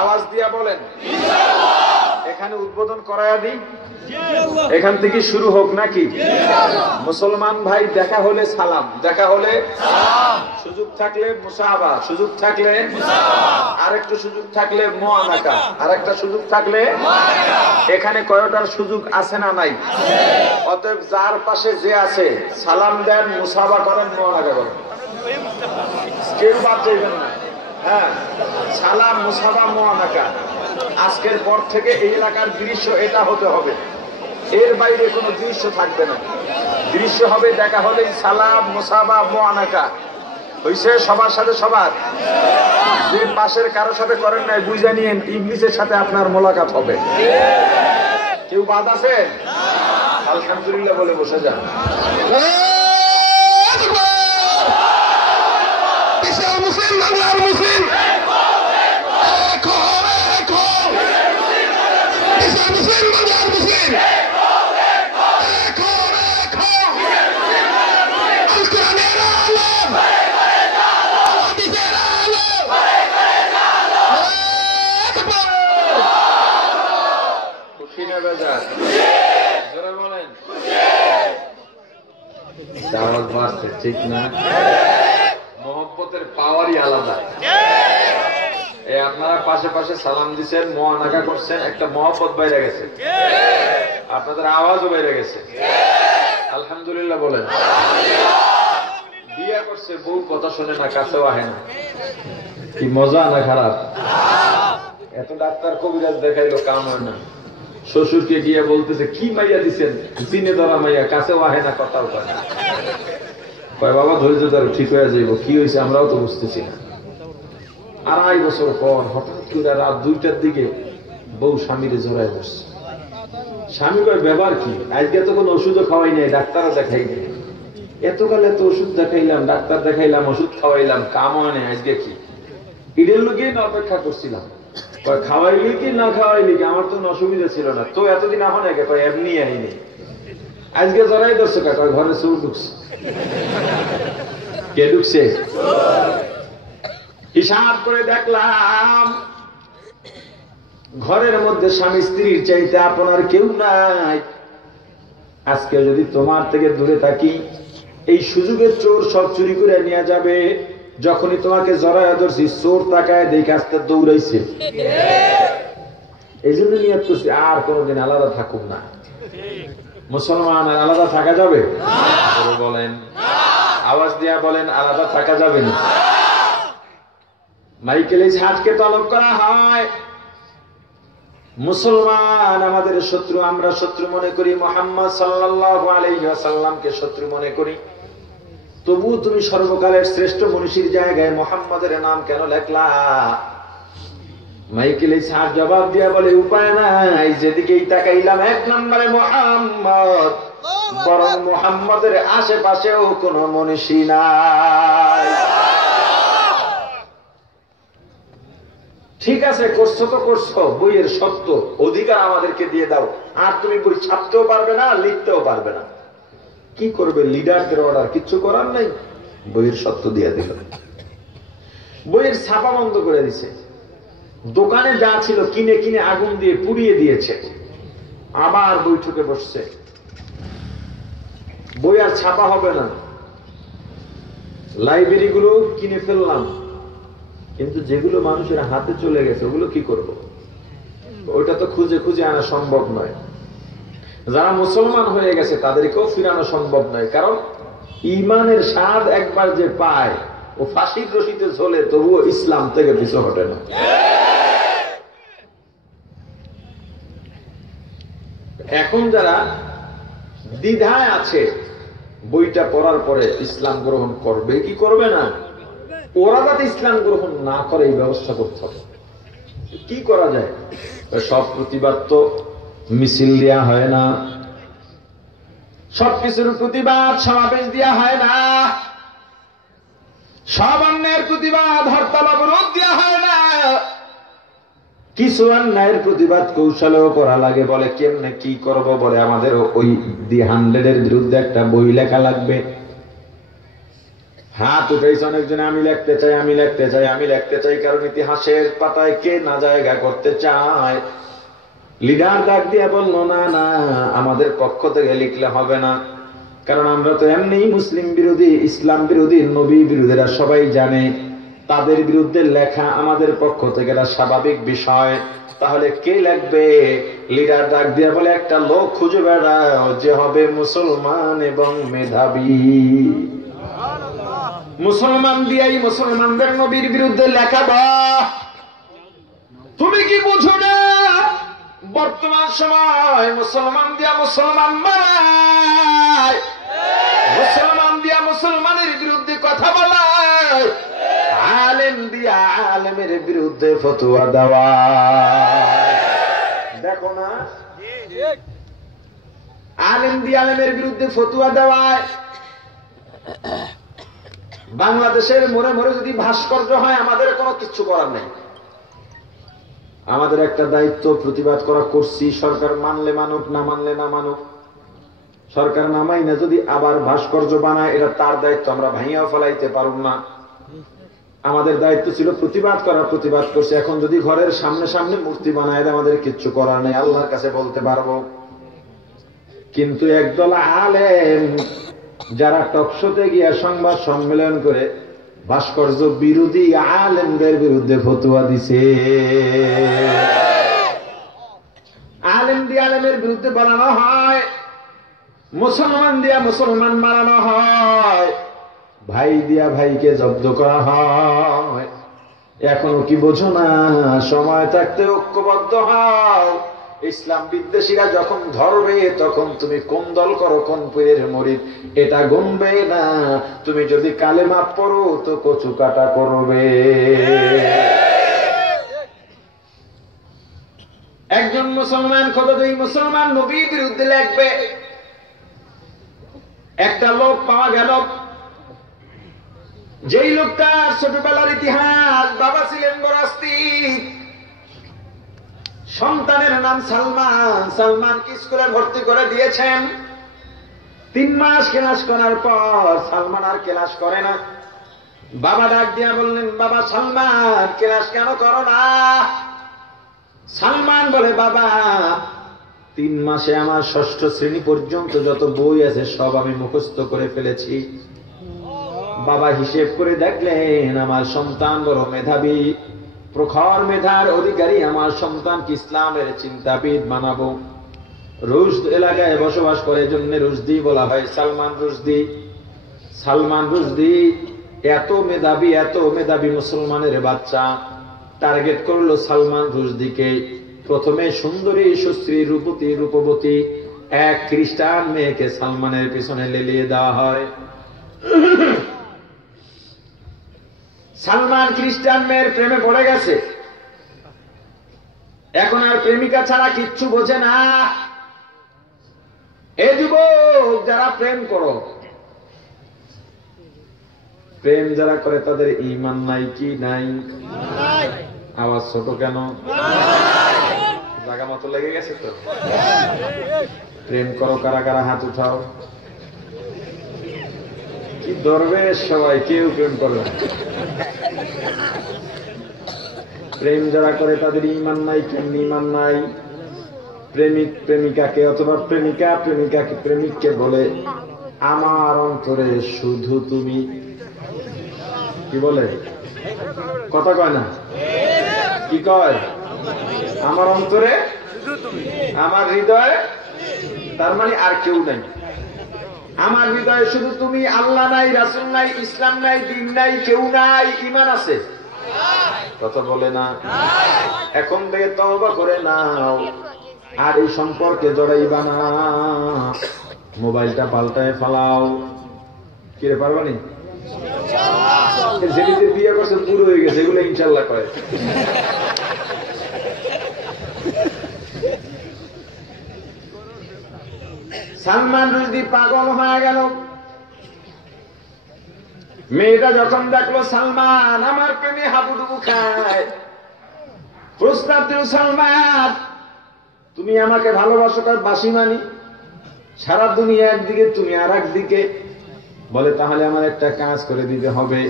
আওয়াজ দিয়া বলেন। এখানে উদ্বোধন করায়া দিই, এখান থেকে শুরু হোক নাকি? মুসলমান ভাই দেখা হলে সালাম, দেখা হলে সুযোগ থাকলে মুসাহাবা, সুযোগ থাকলে আরেকটু সুযোগ থাকলে মুআনাকা, আরেকটা সুযোগ থাকলে। এখানে কয়টার সুযোগ আছে না নাই? অতএব যার পাশে যে আছে সালাম দেন, মুসাহাবা করেন, মুআনাকা করেন, কেউ বাদ যাবেন না। হ্যাঁ, সালাম, মুসাহাবা, মুআনাকা। আজকের পর থেকে এই এলাকার দৃশ্য এটা হতে হবে, এর বাইরে কোনো দৃশ্য থাকবে না। দৃশ্য হবে দেখা হলেই সালাম, মুসাহাবা, মুআনাকা। হইছে সবার সাথে সবার। যে পাশের কারোর সাথে করেন নাই বুঝে নিয়েন, ইবলিসের সাথে আপনার মোলাকাত হবে। কেউ বাদ আছে? আলহামদুলিল্লাহ বলে বসে যান। ঠিক না? মহব্বতের পাওয়ারই আলাদা। আপনারা পাশে পাশে সালাম দিচ্ছেন, মুআনাকা করছেন, একটা মহব্বত বাইরে গেছে, আপনাদের আওয়াজও বাইরে গেছে। আলহামদুলিল্লাহ বলেন। বিয়ে করছে, বউ কথা শোনে না, কাছেও আহে না। কি মজা না খারাপ? এত ডাক্তার কবিরাজ দেখাইলো, কাম হয় না। শ্বশুরকে গিয়ে বলতেছে কি মাইয়া দিচ্ছেন, চিনে ধরা মাইয়া, কাছেও আহে না, কথাও কয় না। কয় বাবা ধৈর্য ধরো, ঠিক হয়ে যাইব। কি হয়েছে আমরাও তো বুঝতেছি না। 2.5 বছর পর হঠাৎ করে রাত 2টার দিকে বউ স্বামীরে জড়ায় বসছে। স্বামী কয় ব্যবহার কি? আজকে তো কোনো ওষুধও খাওয়াই নাই, ডাক্তারও দেখাই নাই। এতকাল এত ওষুধ দেখাইলাম, ডাক্তার দেখাইলাম, ওষুধ খাওয়াইলাম, কাম হয় না, আজকে কি? ঈদের লোকে না অপেক্ষা করছিলাম। খাওয়াইলি কি না খাওয়াইলি কি, আমার তো অসুবিধা ছিল না। তো এতদিন এখন একে কয় এমনি আইনি, আজকে জড়াই ধরছে কাকা, ঘরে চোর ঢুকছে। কে ঢুকছে? হিসাব করে দেখলাম ঘরের মধ্যে স্বামী স্ত্রীর চাইতে আপনার কেউ নাই। আজকে যদি তোমার থেকে দূরে থাকি, এই সুযোগে চোর সব চুরি করে নিয়ে যাবে। যখনই তোমাকে জড়ায় ধরছি, চোর তাকায় দেখে আজকে দৌড়াইছে। এই জন্য নিয়ত করছি আর কোনদিন আলাদা থাকুক না। মুসলমান আর আলাদা থাকা যাবে? বলেন, আওয়াজ দিয়া বলেন, আলাদা থাকা যাবে না। মাইকেল ইসহাককে তলব করা হয়। মুসলমান আমাদের শত্রু, আমরা শত্রু মনে করি, মুহাম্মদ সাল্লাল্লাহু আলাইহি ওয়াসাল্লামকে শত্রু মনে করি। তবু তুমি সর্বকালের শ্রেষ্ঠ মনীষীর জায়গায় মুহাম্মাদের নাম কেন লেখলা? মাইকেল ইসহাক জবাব দিয়া বলে, উপায় নাই, যেদিকেই তাকাইলাম এক নম্বরে মুহাম্মদ, বরং মুহাম্মাদের আশেপাশেও কোনো মনীষী নাই। ঠিক আছে, করছো তো করছো, বইয়ের সত্য অধিকার আমাদেরকে দিয়ে দাও। আর তুমি বই ছাপতেও পারবে না, লিখতেও পারবে না। কি করবে? লিডারদের অর্ডার, কিচ্ছু করার নাই, বইয়ের সত্য দিয়ে দিল। বইয়ের ছাপা বন্ধ করে দিছে। দোকানে যা ছিল কিনে কিনে আগুন দিয়ে পুড়িয়ে দিয়েছে। আবার বৈঠকে বসছে, বই আর ছাপা হবে না। লাইব্রেরি গুলো কিনে ফেললাম, কিন্তু যেগুলো মানুষের হাতে চলে গেছে ওগুলো কি করব? ওইটা তো খুঁজে খুঁজে আনা সম্ভব নয়। যারা মুসলমান হয়ে গেছে তাদেরকেও ফিরানো সম্ভব নয়, কারণ ইমানের স্বাদ একবার যে পায়, ও ফাঁসির রশিতে ঝোলে তবুও ইসলাম থেকে পিছু হটে না। এখন যারা দ্বিধায় আছে, বইটা পড়ার পরে ইসলাম গ্রহণ করবে কি করবে না, ওরা যাতে ইসলাম গ্রহণ না করে এই ব্যবস্থা করতে হবে। কি করা যায়? সব প্রতিবাদ তো মিছিল দেওয়া হয় না, সবকিছুর প্রতিবাদ সমাবেশ দেওয়া হয় না, সব অন্যায়ের প্রতিবাদ হরতাল অবরোধ দেওয়া হয় না। কিছু অন্যায়ের প্রতিবাদ কৌশলেও করা লাগে। বলে কেমনে কি করব? বলে আমাদের ওই দি 100 এর বিরুদ্ধে একটা বই লেখা লাগবে। হাত উঠেছে অনেকজনে, আমি লিখতে চাই, আমি লিখতে চাই, আমি লিখতে চাই, কারণ ইতিহাসের পাতায় কে না জায়গা করতে চায়। লিডার ডাক দিয়ে বলল, না না, আমাদের পক্ষ থেকে লিখলে হবে না, কারণ আমরা তো এমনি মুসলিম বিরোধী, ইসলাম বিরোধী, নবী বিরোধীরা সবাই জানে, তাদের বিরুদ্ধে লেখা আমাদের পক্ষ থেকে এটা স্বাভাবিক বিষয়। তাহলে কে লিখবে? লিডার ডাক দিয়ে বলে, একটা লোক খুঁজে বেড়াও যে হবে মুসলমান এবং মেধাবী। মুসলমান দিয়াই মুসলমানদের নবীর বিরুদ্ধে লেখাবা। তুমি কি বুঝো না বর্তমান সময় মুসলমান দিয়া মুসলমান মারায়, মুসলমান দিয়া মুসলমানের বিরুদ্ধে কথা বলায়, আলেম দিয়া আলেমের বিরুদ্ধে ফতোয়া দেওয়া। দেখো না, আলেম দিয়া আলেমের বিরুদ্ধে ফতোয়া দেওয়ায় বাংলাদেশের মোড়ে মোড়ে যদি ভাস্কর্য হয়, আমাদের কোনো কিছু করার নেই। আমাদের একটা দায়িত্ব, প্রতিবাদ করা, করছি। সরকার মানলে মানুক, না মানলে না মানুক। সরকার নামাই না যদি আবার ভাস্কর্য বানায়, এটা তার দায়িত্ব, আমরা ভাইয়াও ফেলাইতে পারব না। আমাদের দায়িত্ব ছিল প্রতিবাদ করা, প্রতিবাদ করছে। এখন যদি ঘরের সামনে সামনে মূর্তি বানায়, আমাদের কিচ্ছু করার নেই, আল্লাহর কাছে বলতে পারবো। কিন্তু একদল আলেম যারা টকশোতে গিয়া সংবাদ সম্মেলন করে ভাস্কর্য বিরোধী আলেমদের বিরুদ্ধে ফতোয়া দিছে। আলেম দিয়ে আলেমের বিরুদ্ধে বানানো হয়, মুসলমান দিয়া মুসলমান মারানো হয়, ভাই দিয়া ভাইকে জব্দ করা হয়। এখনো কি বোঝো না? সময় থাকতে ঐক্যবদ্ধ হও। ইসলাম বিদ্বেষীরা যখন ধরবে, তখন তুমি কোন দল করো, কোন পীরের মুরিদ, এটা গুনবে না। তুমি যদি কালেমা পড়ো তো কচু কাটা করবে। একজন মুসলমান কত দুই মুসলমান নবীর বিরুদ্ধে লিখবে। একটা লোক পাওয়া গেল, যেই লোকটার ছোটবেলার ইতিহাস, বাবা ছিলেন বড় আস্তিক, সন্তানের নাম সালমান। সালমানকে স্কুলে ভর্তি করে দিয়েছেন। 3 মাস ক্লাস করার পর সালমান আর ক্লাস করে না। বাবা ডাক দিয়া বললেন, বাবা সালমান ক্লাস কেন করো না? সালমান বলে, বাবা 3 মাসে আমার 6ষ্ঠ শ্রেণী পর্যন্ত যত বই আছে সব আমি মুখস্থ করে ফেলেছি। বাবা হিসেব করে দেখলেন আমার সন্তান বড় মেধাবী, প্রখর মেধার অধিকারী। আমার সন্তানকে ইসলামের চিন্তাবিদ বানাবো। রুশদ এলাকায় বসবাস করে, জন্য রুশদি বলা হয়, সালমান রুশদি। সালমান রুশদি এত মেধাবী মুসলমানের বাচ্চা। টার্গেট করলো সালমান রুশদিকে। প্রথমে সুন্দরী সুশ্রী রূপবতী এক খ্রিস্টান মেয়েকে সালমানের পিছনে লেলিয়ে দেওয়া হয়। সালমান খ্রিস্টান মেয়ের প্রেমে পড়ে গেছে। এখন আর প্রেমিকা ছাড়া কিচ্ছু বোঝে না। এ যুবক যারা প্রেম করো, প্রেম যারা করে তাদের ঈমান নাই কি নাই? আওয়াজ ছোট কেন? জায়গা মতো লেগে গেছে তো। প্রেম করো কারা কারা? হাত উঠাও। কি দরবেশ সবাই, কেউ প্রেম করে না। প্রেম যারা করে তাদের ঈমান নাই। কেমনি ঈমান নাই? প্রেমিক প্রেমিকাকে অথবা প্রেমিকাকে প্রেমিককে বলে, আমার অন্তরে শুধু তুমি। কি বলে? কথা কয় না? কি কয়? আমার অন্তরে, আমার হৃদয়ে, তার মানে আর কেউ নাই। আমার হৃদয়ে শুধু তুমি। আল্লাহ নাই, রাসূল নাই, ইসলাম নাই, দ্বীন নাই, কেউ নাই। ঈমান আছে? কথা বলে না। এখন থেকে তওবা করে নাও, আর এই সম্পর্কে জড়াইবা না। মোবাইলটা পাল্টায় ফালাও। কিরে পারবানি? যেদিকে বিয়ে করছে পুরো হয়ে গেছে, এগুলো ইনশাল্লাহ করে। সালমান রুশদি পাগল হয়ে গেল। মেয়েটা যখন দেখলো সালমান আমার প্রেমে হাবুডুবু খায়, প্রস্তাব দিল, সালমান তুমি আমাকে ভালোবাসো, তার বাসি মানি। সারা দুনিয়া একদিকে, তুমি আর একদিকে। বলে তাহলে আমার একটা কাজ করে দিতে হবে।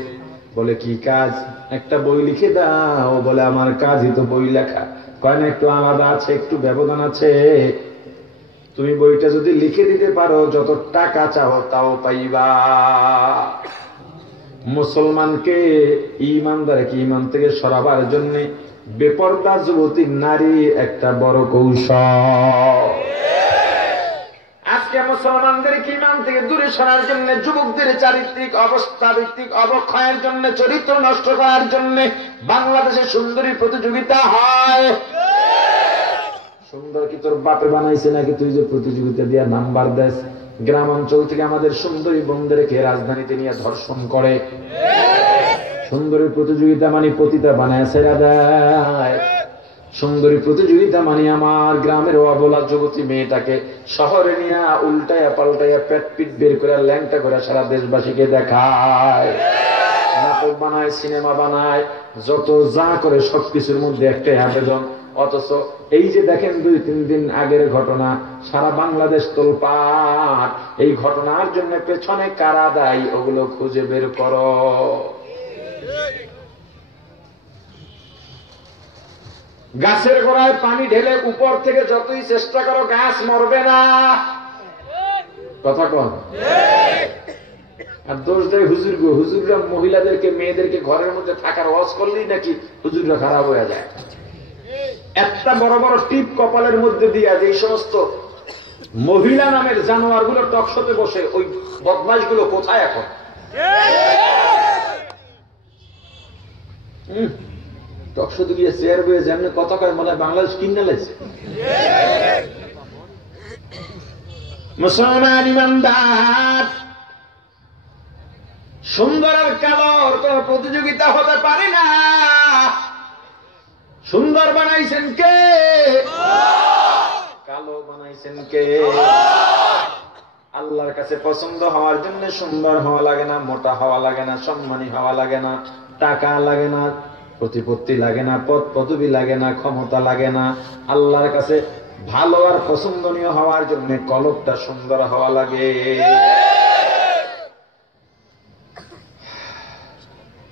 বলে কি কাজ? একটা বই লিখে দাও। বলে আমার কাজই তো বই লেখা। কয় না একটু আলাদা আছে, একটু ব্যবধান আছে। তুমি বইটা যদি লিখে দিতে পারো, যত টাকা চাও তাও পাইবা। মুসলমানকে, ঈমানদারকে ঈমান থেকে সরাবার জন্য বেপরদা যুবতী নারী একটা বড় কৌশল। আজকে মুসলমানদেরকে ঈমান থেকে দূরে সরার জন্য, যুবকদের চারিত্রিক অবস্থা ভিত্তিক অবক্ষয়ের জন্য, চরিত্র নষ্ট করার জন্য বাংলাদেশে সুন্দরী প্রতিযোগিতা হয়। সুন্দর কি তোর বাপে বানাইছে নাকি তুই যে প্রতিযোগিতা দিয়ে নাম্বার দেস? গ্রাম অঞ্চল থেকে আমাদের সুন্দরী বোনদেরকে রাজধানীতে নিয়ে ধর্ষণ করে। সুন্দরী প্রতিযোগিতা মানে পতিতা বানায় ছেড়া দেয়। সুন্দরী প্রতিযোগিতা মানে আমার গ্রামের অবলা যুবতী মেয়েটাকে শহরে নিয়ে উল্টাইয়া পাল্টাইয়া পেট পিট বের করে ল্যাংটা করে সারা দেশবাসীকে দেখায়। নাটক বানায়, সিনেমা বানায়, যত যা করে সবকিছুর মধ্যে একটাই আবেদন। অথচ এই যে দেখেন 2-3 দিন আগের ঘটনা, সারা বাংলাদেশ তোলপাড়। এই ঘটনার জন্য পেছনে কারা দায়ী ওগুলো খুঁজে বের করো। গাছের গোড়ায় পানি ঢেলে উপর থেকে যতই চেষ্টা করো গাছ মরবে না। কথা কন? আর দোষ দেয় হুজুর গো। হুজুররা মহিলাদেরকে, মেয়েদেরকে ঘরের মধ্যে থাকার ওয়াজ করলেই নাকি হুজুররা খারাপ হয়ে যায়। একটা বড় বড় টিপ কপালের মধ্যে দিয়া যে সমস্ত মহিলা নামের জানোয়ার গুলো টকশোতে বসে, ওই বদমাশ গুলো কোথায় এখন? টকশোতে গিয়ে চেয়ার বয়ে যেমনি কথা কয় মনে হয় বাংলাদেশ কিনে লাগছে। মুসলমান ইমানদার, সুন্দর আর কালোর কোন প্রতিযোগিতা হতে পারে না। সুন্দর বানাইছেন কে? কালো বানাইছেন কে? আল্লাহর কাছে পছন্দ হওয়ার জন্য সুন্দর হওয়া লাগে না, মোটা হওয়া লাগে না, সম্মানী হওয়া লাগে না, টাকা লাগে না, প্রতিপত্তি লাগে না, পদ পদবি লাগে না, ক্ষমতা লাগে না। আল্লাহর কাছে ভালো আর পছন্দনীয় হওয়ার জন্য কলবটা সুন্দর হওয়া লাগে।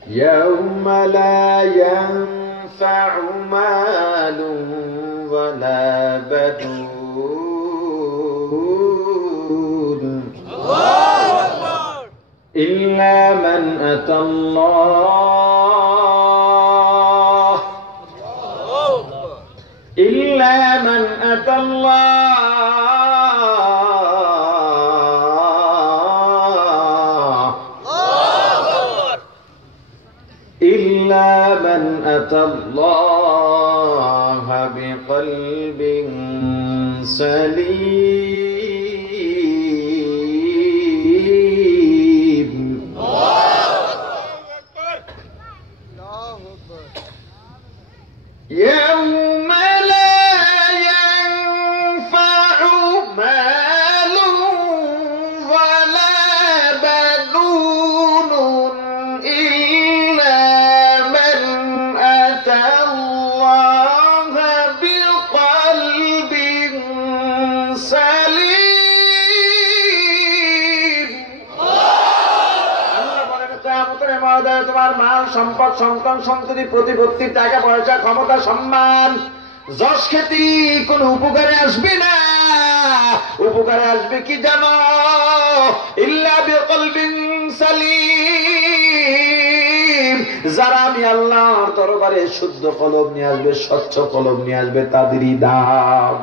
يوم لا ينفع مال ولا بنون إلا من أتى الله إلا من أتى الله إلا من أتى الله بقلب سليم. يوم لا ينفع مال ولا بنون إلا من أتى الله بقلب سليم. তোমার মাল সম্পদ সন্তান সন্ততি প্রতিপত্তি টাকা পয়সা ক্ষমতা সম্মান যশ খ্যাতি কোন উপকারে আসবে না। উপকারে আসবে কি জানো? ইল্লা বিকলবিন সালিম। যারা আমি আল্লাহর দরবারে শুদ্ধ কলব নিয়ে আসবে, স্বচ্ছ কলব নিয়ে আসবে, তাদেরই দাম।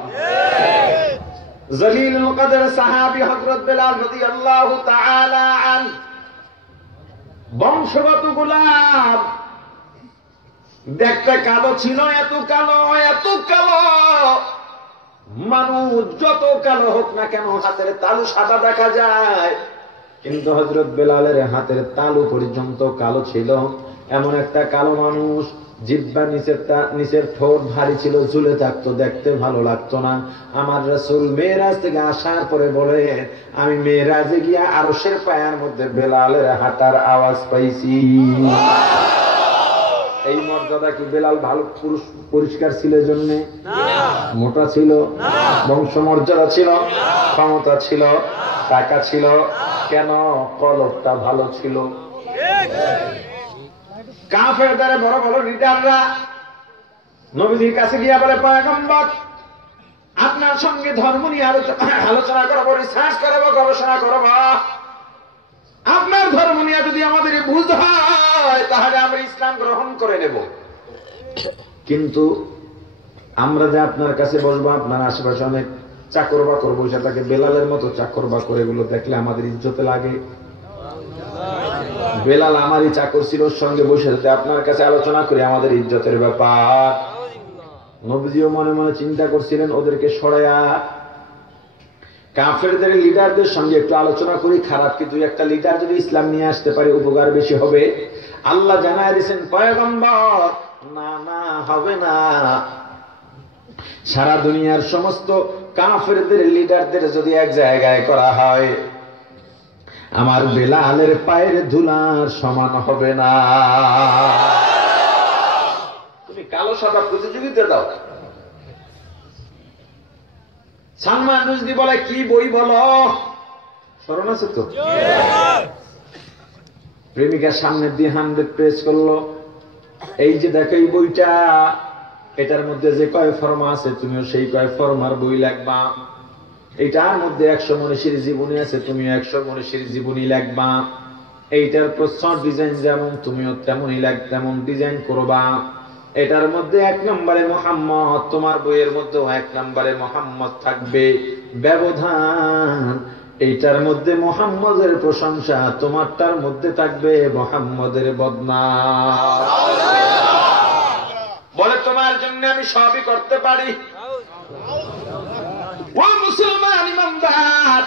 জলিলুল কদর সাহাবী হযরত বেলাল রাদিয়াল্লাহু তাআলা আনহু বংশগত গোলাম, দেখতে কালো ছিল, এত কালো এত কালো, মানুষ যত কালো হোক না কেন হাতের তালু সাদা দেখা যায়, কিন্তু হযরত বেলালের হাতের তালু পর্যন্ত কালো ছিল। এমন একটা কালো মানুষ, জিহ্বা নিচের ঠোঁট ভারী ছিল, ঝুলে থাকতো, দেখতে ভালো লাগতো না। আমার রাসূল মেরাজ থেকে আসার পরে বলে, আমি মেরাজে গিয়া আরশের পায়ার মধ্যে বেলালের হাঁটার আওয়াজ পাইছি। এই মর্যাদা কি বেলাল ভালো পুরুষ পরিষ্কার ছিল জন্য? মোটা ছিল, বংশমর্যাদা ছিল, ক্ষমতা ছিল, টাকা ছিল, কেন? কলবটা ভালো ছিল। কাফেরদের বড় বড় লিডাররা নবীজির কাছে গিয়া বলে, পয়গম্বর আপনার সঙ্গে ধর্ম নিয়ে আলোচনা করবো, রিসার্চ করবো, গবেষণা করবো। আপনার ধর্ম নিয়ে যদি আমাদের বুঝ হয় তাহলে আমরা ইসলাম গ্রহণ করে নেব, কিন্তু আমরা যে আপনার কাছে বসবো, আপনার আশেপাশে অনেক চাকর বাকর বসে থাকে, বেলালের মতো চাকর বাকর, এগুলো দেখলে আমাদের ইজ্জতে লাগে। বেলাল আমারই চাকর ছিল, ওর সঙ্গে বসে থাকে, আপনার কাছে আলোচনা করে আমাদের ইজ্জতের ব্যাপার। নবীজিও মনে মনে চিন্তা করছিলেন, ওদেরকে সরায়া কাফেরদের লিডারদের সঙ্গে একটু আলোচনা করি, খারাপ কি দুই একটা লিডার যদি ইসলাম নিয়ে আসতে পারে উপকার বেশি হবে। আল্লাহ জানায় দিয়েছেন, পয়গম্বর না না, হবে না। সারা দুনিয়ার সমস্ত কাফেরদের লিডারদের যদি এক জায়গায় করা হয়, আমার বেলালের পায়ের ধুলার সমান হবে না। তুমি কালো সাদা প্রতিযোগিতা দাও। সালমান রুশদি বলে, কি বই বলো, স্মরণ আছে তো? প্রেমিকার সামনে দিয়ে 100 প্রেস করলো, এই যে দেখো এই বইটা, এটার মধ্যে যে কয় ফর্মা আছে তুমিও সেই কয় ফর্মার বই লিখবা। এইটার মধ্যে 100 মনীষীর জীবনী আছে, তুমিও 100 মনীষীর জীবনী লিখবা। এইটার প্রশ্ন ডিজাইন যেমন, তুমিও তেমন ডিজাইন করবা। এটার মধ্যে 1 নম্বরে মুহাম্মদ, তোমার বইয়ের মধ্যেও 1 নম্বরে মুহাম্মদ থাকবে। ব্যবধান, এইটার মধ্যে মুহাম্মদের প্রশংসা, তোমারটার মধ্যে থাকবে মুহাম্মদের বদনাম। বলে, তোমার জন্য আমি সবই করতে পারি। ও মুসলমান ইমানদার,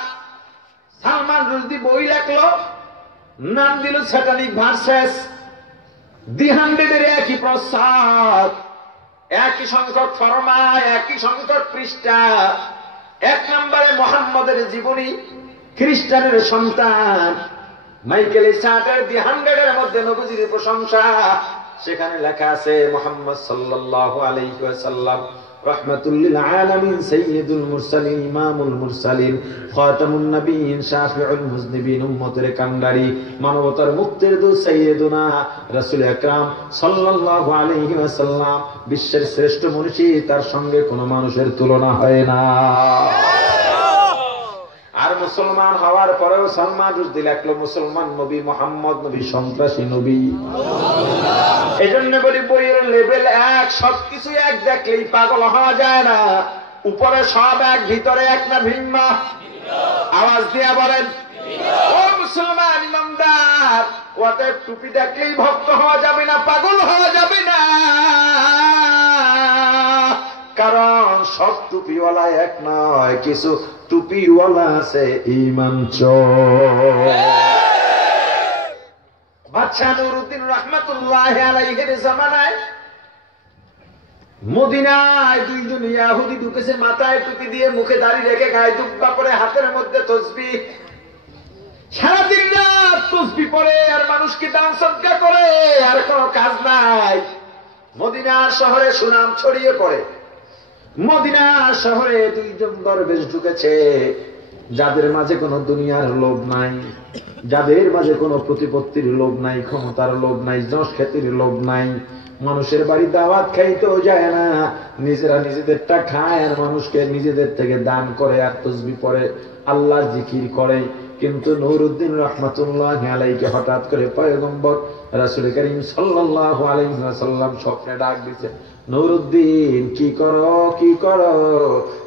সালমান রুশদি বই লেখলো, নাম দিল স্যাটানিক ভার্সেস। 200 একই প্রস্তাব, একই সংখ্যক ফরমা, একই সংখ্যক পৃষ্ঠা। 1 নম্বরে মুহাম্মদের জীবনী, খ্রিস্টানের সন্তান মাইকেল সার্টের 200 মধ্যে নবীজির প্রশংসা। সেখানে লেখা আছে মুহাম্মদ সাল্লাল্লাহু আলাইহি ওয়াসাল্লাম রাহমাতুল আলামিন, সাইয়্যিদুল মুরসালিন, ইমামুল মুরসালিন, খাতামুন নবিয়্যিন, শাফিউল মুজনিবিন, উম্মতের কান্ডারি, মানবতার মুক্তির দূত সাইয়্যিদুনা রাসূল আকরাম সাল্লাল্লাহু আলাইহি ওয়াসাল্লাম, বিশ্বের শ্রেষ্ঠ মনীষী, তার সঙ্গে কোনো মানুষের তুলনা হয় না। আর মুসলমান হওয়ার পরেও সালমান রুশদি লিখলো মুসলমান নবী মুহাম্মদ নবী সন্ত্রাসী নবী। এজন্য বলি বইয়ের লেভেল এক, সবকিছু এক, দেখলেই পাগল হওয়া যায় না। উপরে সব এক, ভিতরে এক না ভিন্ন? আওয়াজ দিয়া বলেন ও মুসলমান ইমানদার, অতএব টুপি দেখলেই ভক্ত হওয়া যাবে না, পাগল হওয়া যাবে না, কারণ সব টুপিওয়ালা এক নয়, কিছু টুপিওয়ালা আছে ঈমান চোর। বাদশা নুরউদ্দিন রাহমাতুল্লাহি আলাইহির জামানায় মদিনায় দুইজন ইহুদি ঢুকেছে, মাথায় টুপি দিয়ে, মুখে দাড়ি রেখে, গায়ে জুব্বা পরে, হাতের মধ্যে তাসবিহ, সারাদিন রাত তাসবিহ পড়ে আর মানুষকে দান সদকা করে, আর কোনো কাজ নাই। মদিনার শহরে সুনাম ছড়িয়ে পড়ে। মদিনা শহরে দুইজন দরবেশ ঢুকেছে, যাদের মাঝে কোনো দুনিয়ার লোভ নাই, যাদের মাঝে কোনো প্রতিপত্তির লোভ নাই, ক্ষমতার লোভ নাই, যশ খ্যাতির লোভ নাই। মানুষের বাড়ি দাওয়াত খাইতেও যায় না, নিজেরা নিজেদেরটা খায় আর মানুষকে নিজেদের থেকে দান করে আর তাসবিহ পড়ে, আল্লাহ জিকির করে। কিন্তু নুরউদ্দিন রাহমাতুল্লাহি আলাইহি হঠাৎ করে পয়গম্বর রাসূল করিম সাল্লাল্লাহু আলাইহি ওয়াসাল্লাম স্বপ্নে ডাক দিয়েছে, নুরউদ্দিন কি করো, কি করো?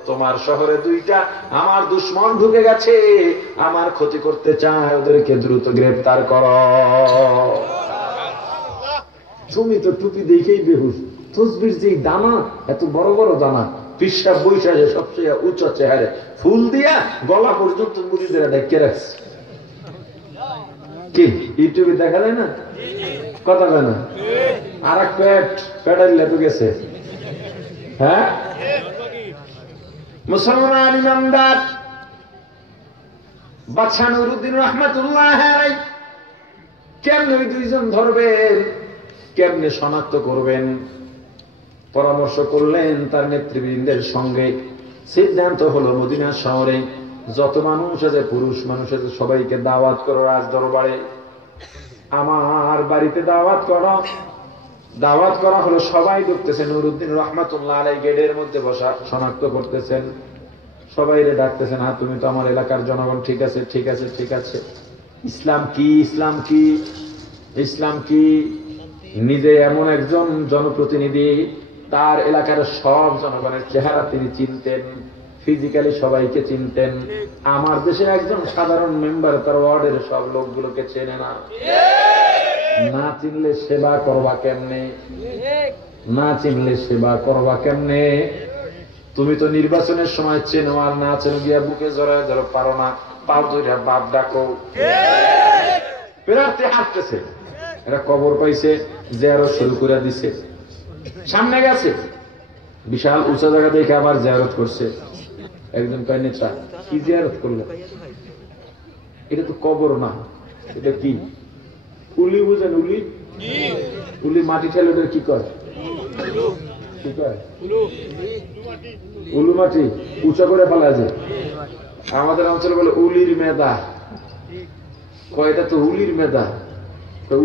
তোমার শহরে দুইটা আমার দুশমন ঢুকে গেছে, আমার ক্ষতি করতে চায়, ওদেরকে দ্রুত গ্রেফতার করো। তুমি তো টুপি দেখেই বেহুশ, তাসবিহর যে দানা, এত বড় বড় দানা, পিসাব বৈশাখে সবচেয়ে উচ্চ চেহারে ফুল দিয়া গলা পর্যন্ত মুড়িদের ঢেকে রাখছে। কি ইউটিউবে দেখা যায় না? কথা বলে না? আর এক পেটার লেপে গেছে। হ্যাঁ মুসলমান ইমানদার, বাদশা নুরউদ্দিন রাহমাতুল্লাহি আলাইহি কেমনে ওই দুইজন ধরবেন, কেমনে শনাক্ত করবেন, পরামর্শ করলেন তার নেতৃবৃন্দের সঙ্গে। সিদ্ধান্ত হলো মদিনা শহরে যত মানুষ আছে, পুরুষ মানুষ আছে, সবাইকে দাওয়াত করো রাজ দরবারে, আমার বাড়িতে দাওয়াত করো। দাওয়াত করা হলো, সবাই ঢুকতেছে। নুরউদ্দিন রাহমাতুল্লাহি আলাইহি গেটের মধ্যে বসা, শনাক্ত করতেছেন, সবাইরে ডাকতেছেন, হ্যাঁ তুমি তো আমার এলাকার জনগণ, ঠিক আছে ঠিক আছে ঠিক আছে। ইসলাম কি, ইসলাম কি, ইসলাম কি? নিজে এমন একজন জনপ্রতিনিধি, তার এলাকার সব জনগণের চেহারা তিনি চিনতেন, ফিজিক্যালি সবাইকে চিনতেন। আমার দেশের একজন সাধারণ মেম্বার তার ওয়ার্ডের সব লোকগুলোকে চেনে না। না চিনলে সেবা করবা কেমনে? না চিনলে সেবা করবা কেমনে? তুমি তো নির্বাচনের সময় চেনো, আর না চেনো গিয়া বুকে জড়ায় ধরো, পারো না, পাও ধরে বাপ ডাকো। প্রার্থী হাঁটতেছে, এরা কবর পাইছে, জিয়ারত শুরু করে দিছে, সামনে গেছে, বিশাল উঁচা জায়গা দেখে আবার জিয়ারত করছে। একজন কয়, নেতা কি জিয়ারত করলো? এটা তো কবর না, এটা কি? উলি বুঝেন? উলি, উলি মাটি ঠেলে ওটা কি কয়? কি কয়? উলু মাটি উঁচা করে ফেলা যায়। আমাদের অঞ্চলে বলে উলির মেদা। কয়টা তো উলির মেদা,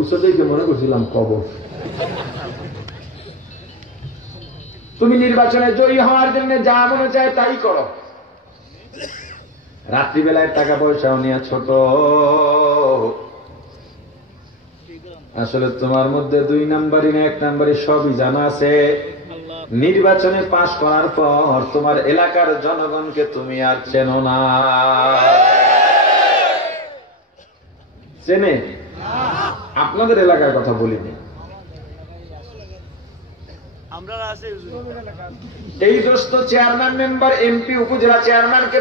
উঁচা দেখে মনে করছিলাম কবর। তুমি নির্বাচনে জয়ী হওয়ার জন্য যা মনে চায় তাই করো। রাত্রিবেলায় টাকা পয়সাও নিয়ে ছোট, আসলে তোমার মধ্যে 2 নাম্বারই না 1 নাম্বারই সবই জানা আছে। নির্বাচনে পাশ করার পর তোমার এলাকার জনগণকে তুমি আর চেনো না। চেনে? আপনাদের এলাকার কথা বলিনি। এই দোস্ত চেয়ারম্যান, মেম্বার, এমপি, উপজেলা চেয়ারম্যানকে,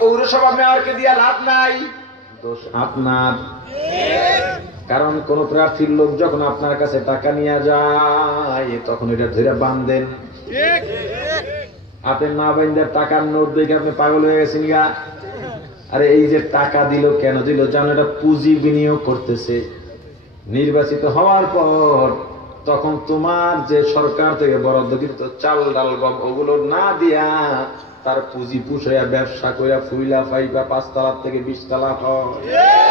পৌরসভা মেয়রকে দিয়ে লাভ নাই, দোষ আপনার। কারণ কোন প্রার্থীর লোক যখন আপনার কাছে টাকা নিয়ে যায়, তখন এটা ধরে বাঁধেন। আপনি না বাঁধে টাকার নোট দেখে আপনি পাগল হয়ে গেছেন গা। আরে এই যে টাকা দিল, কেন দিল? জানো, এটা পুঁজি বিনিয়োগ করতেছে। নির্বাচিত হওয়ার পর তখন তোমার যে সরকার থেকে বরাদ্দকৃত চাল ডাল গম ওগুলো না দিয়া তার পুঁজি পুষাইয়া ব্যবসা কইরা ফুইলা ফাইবা 5 তলা থেকে 20 তলা হয়।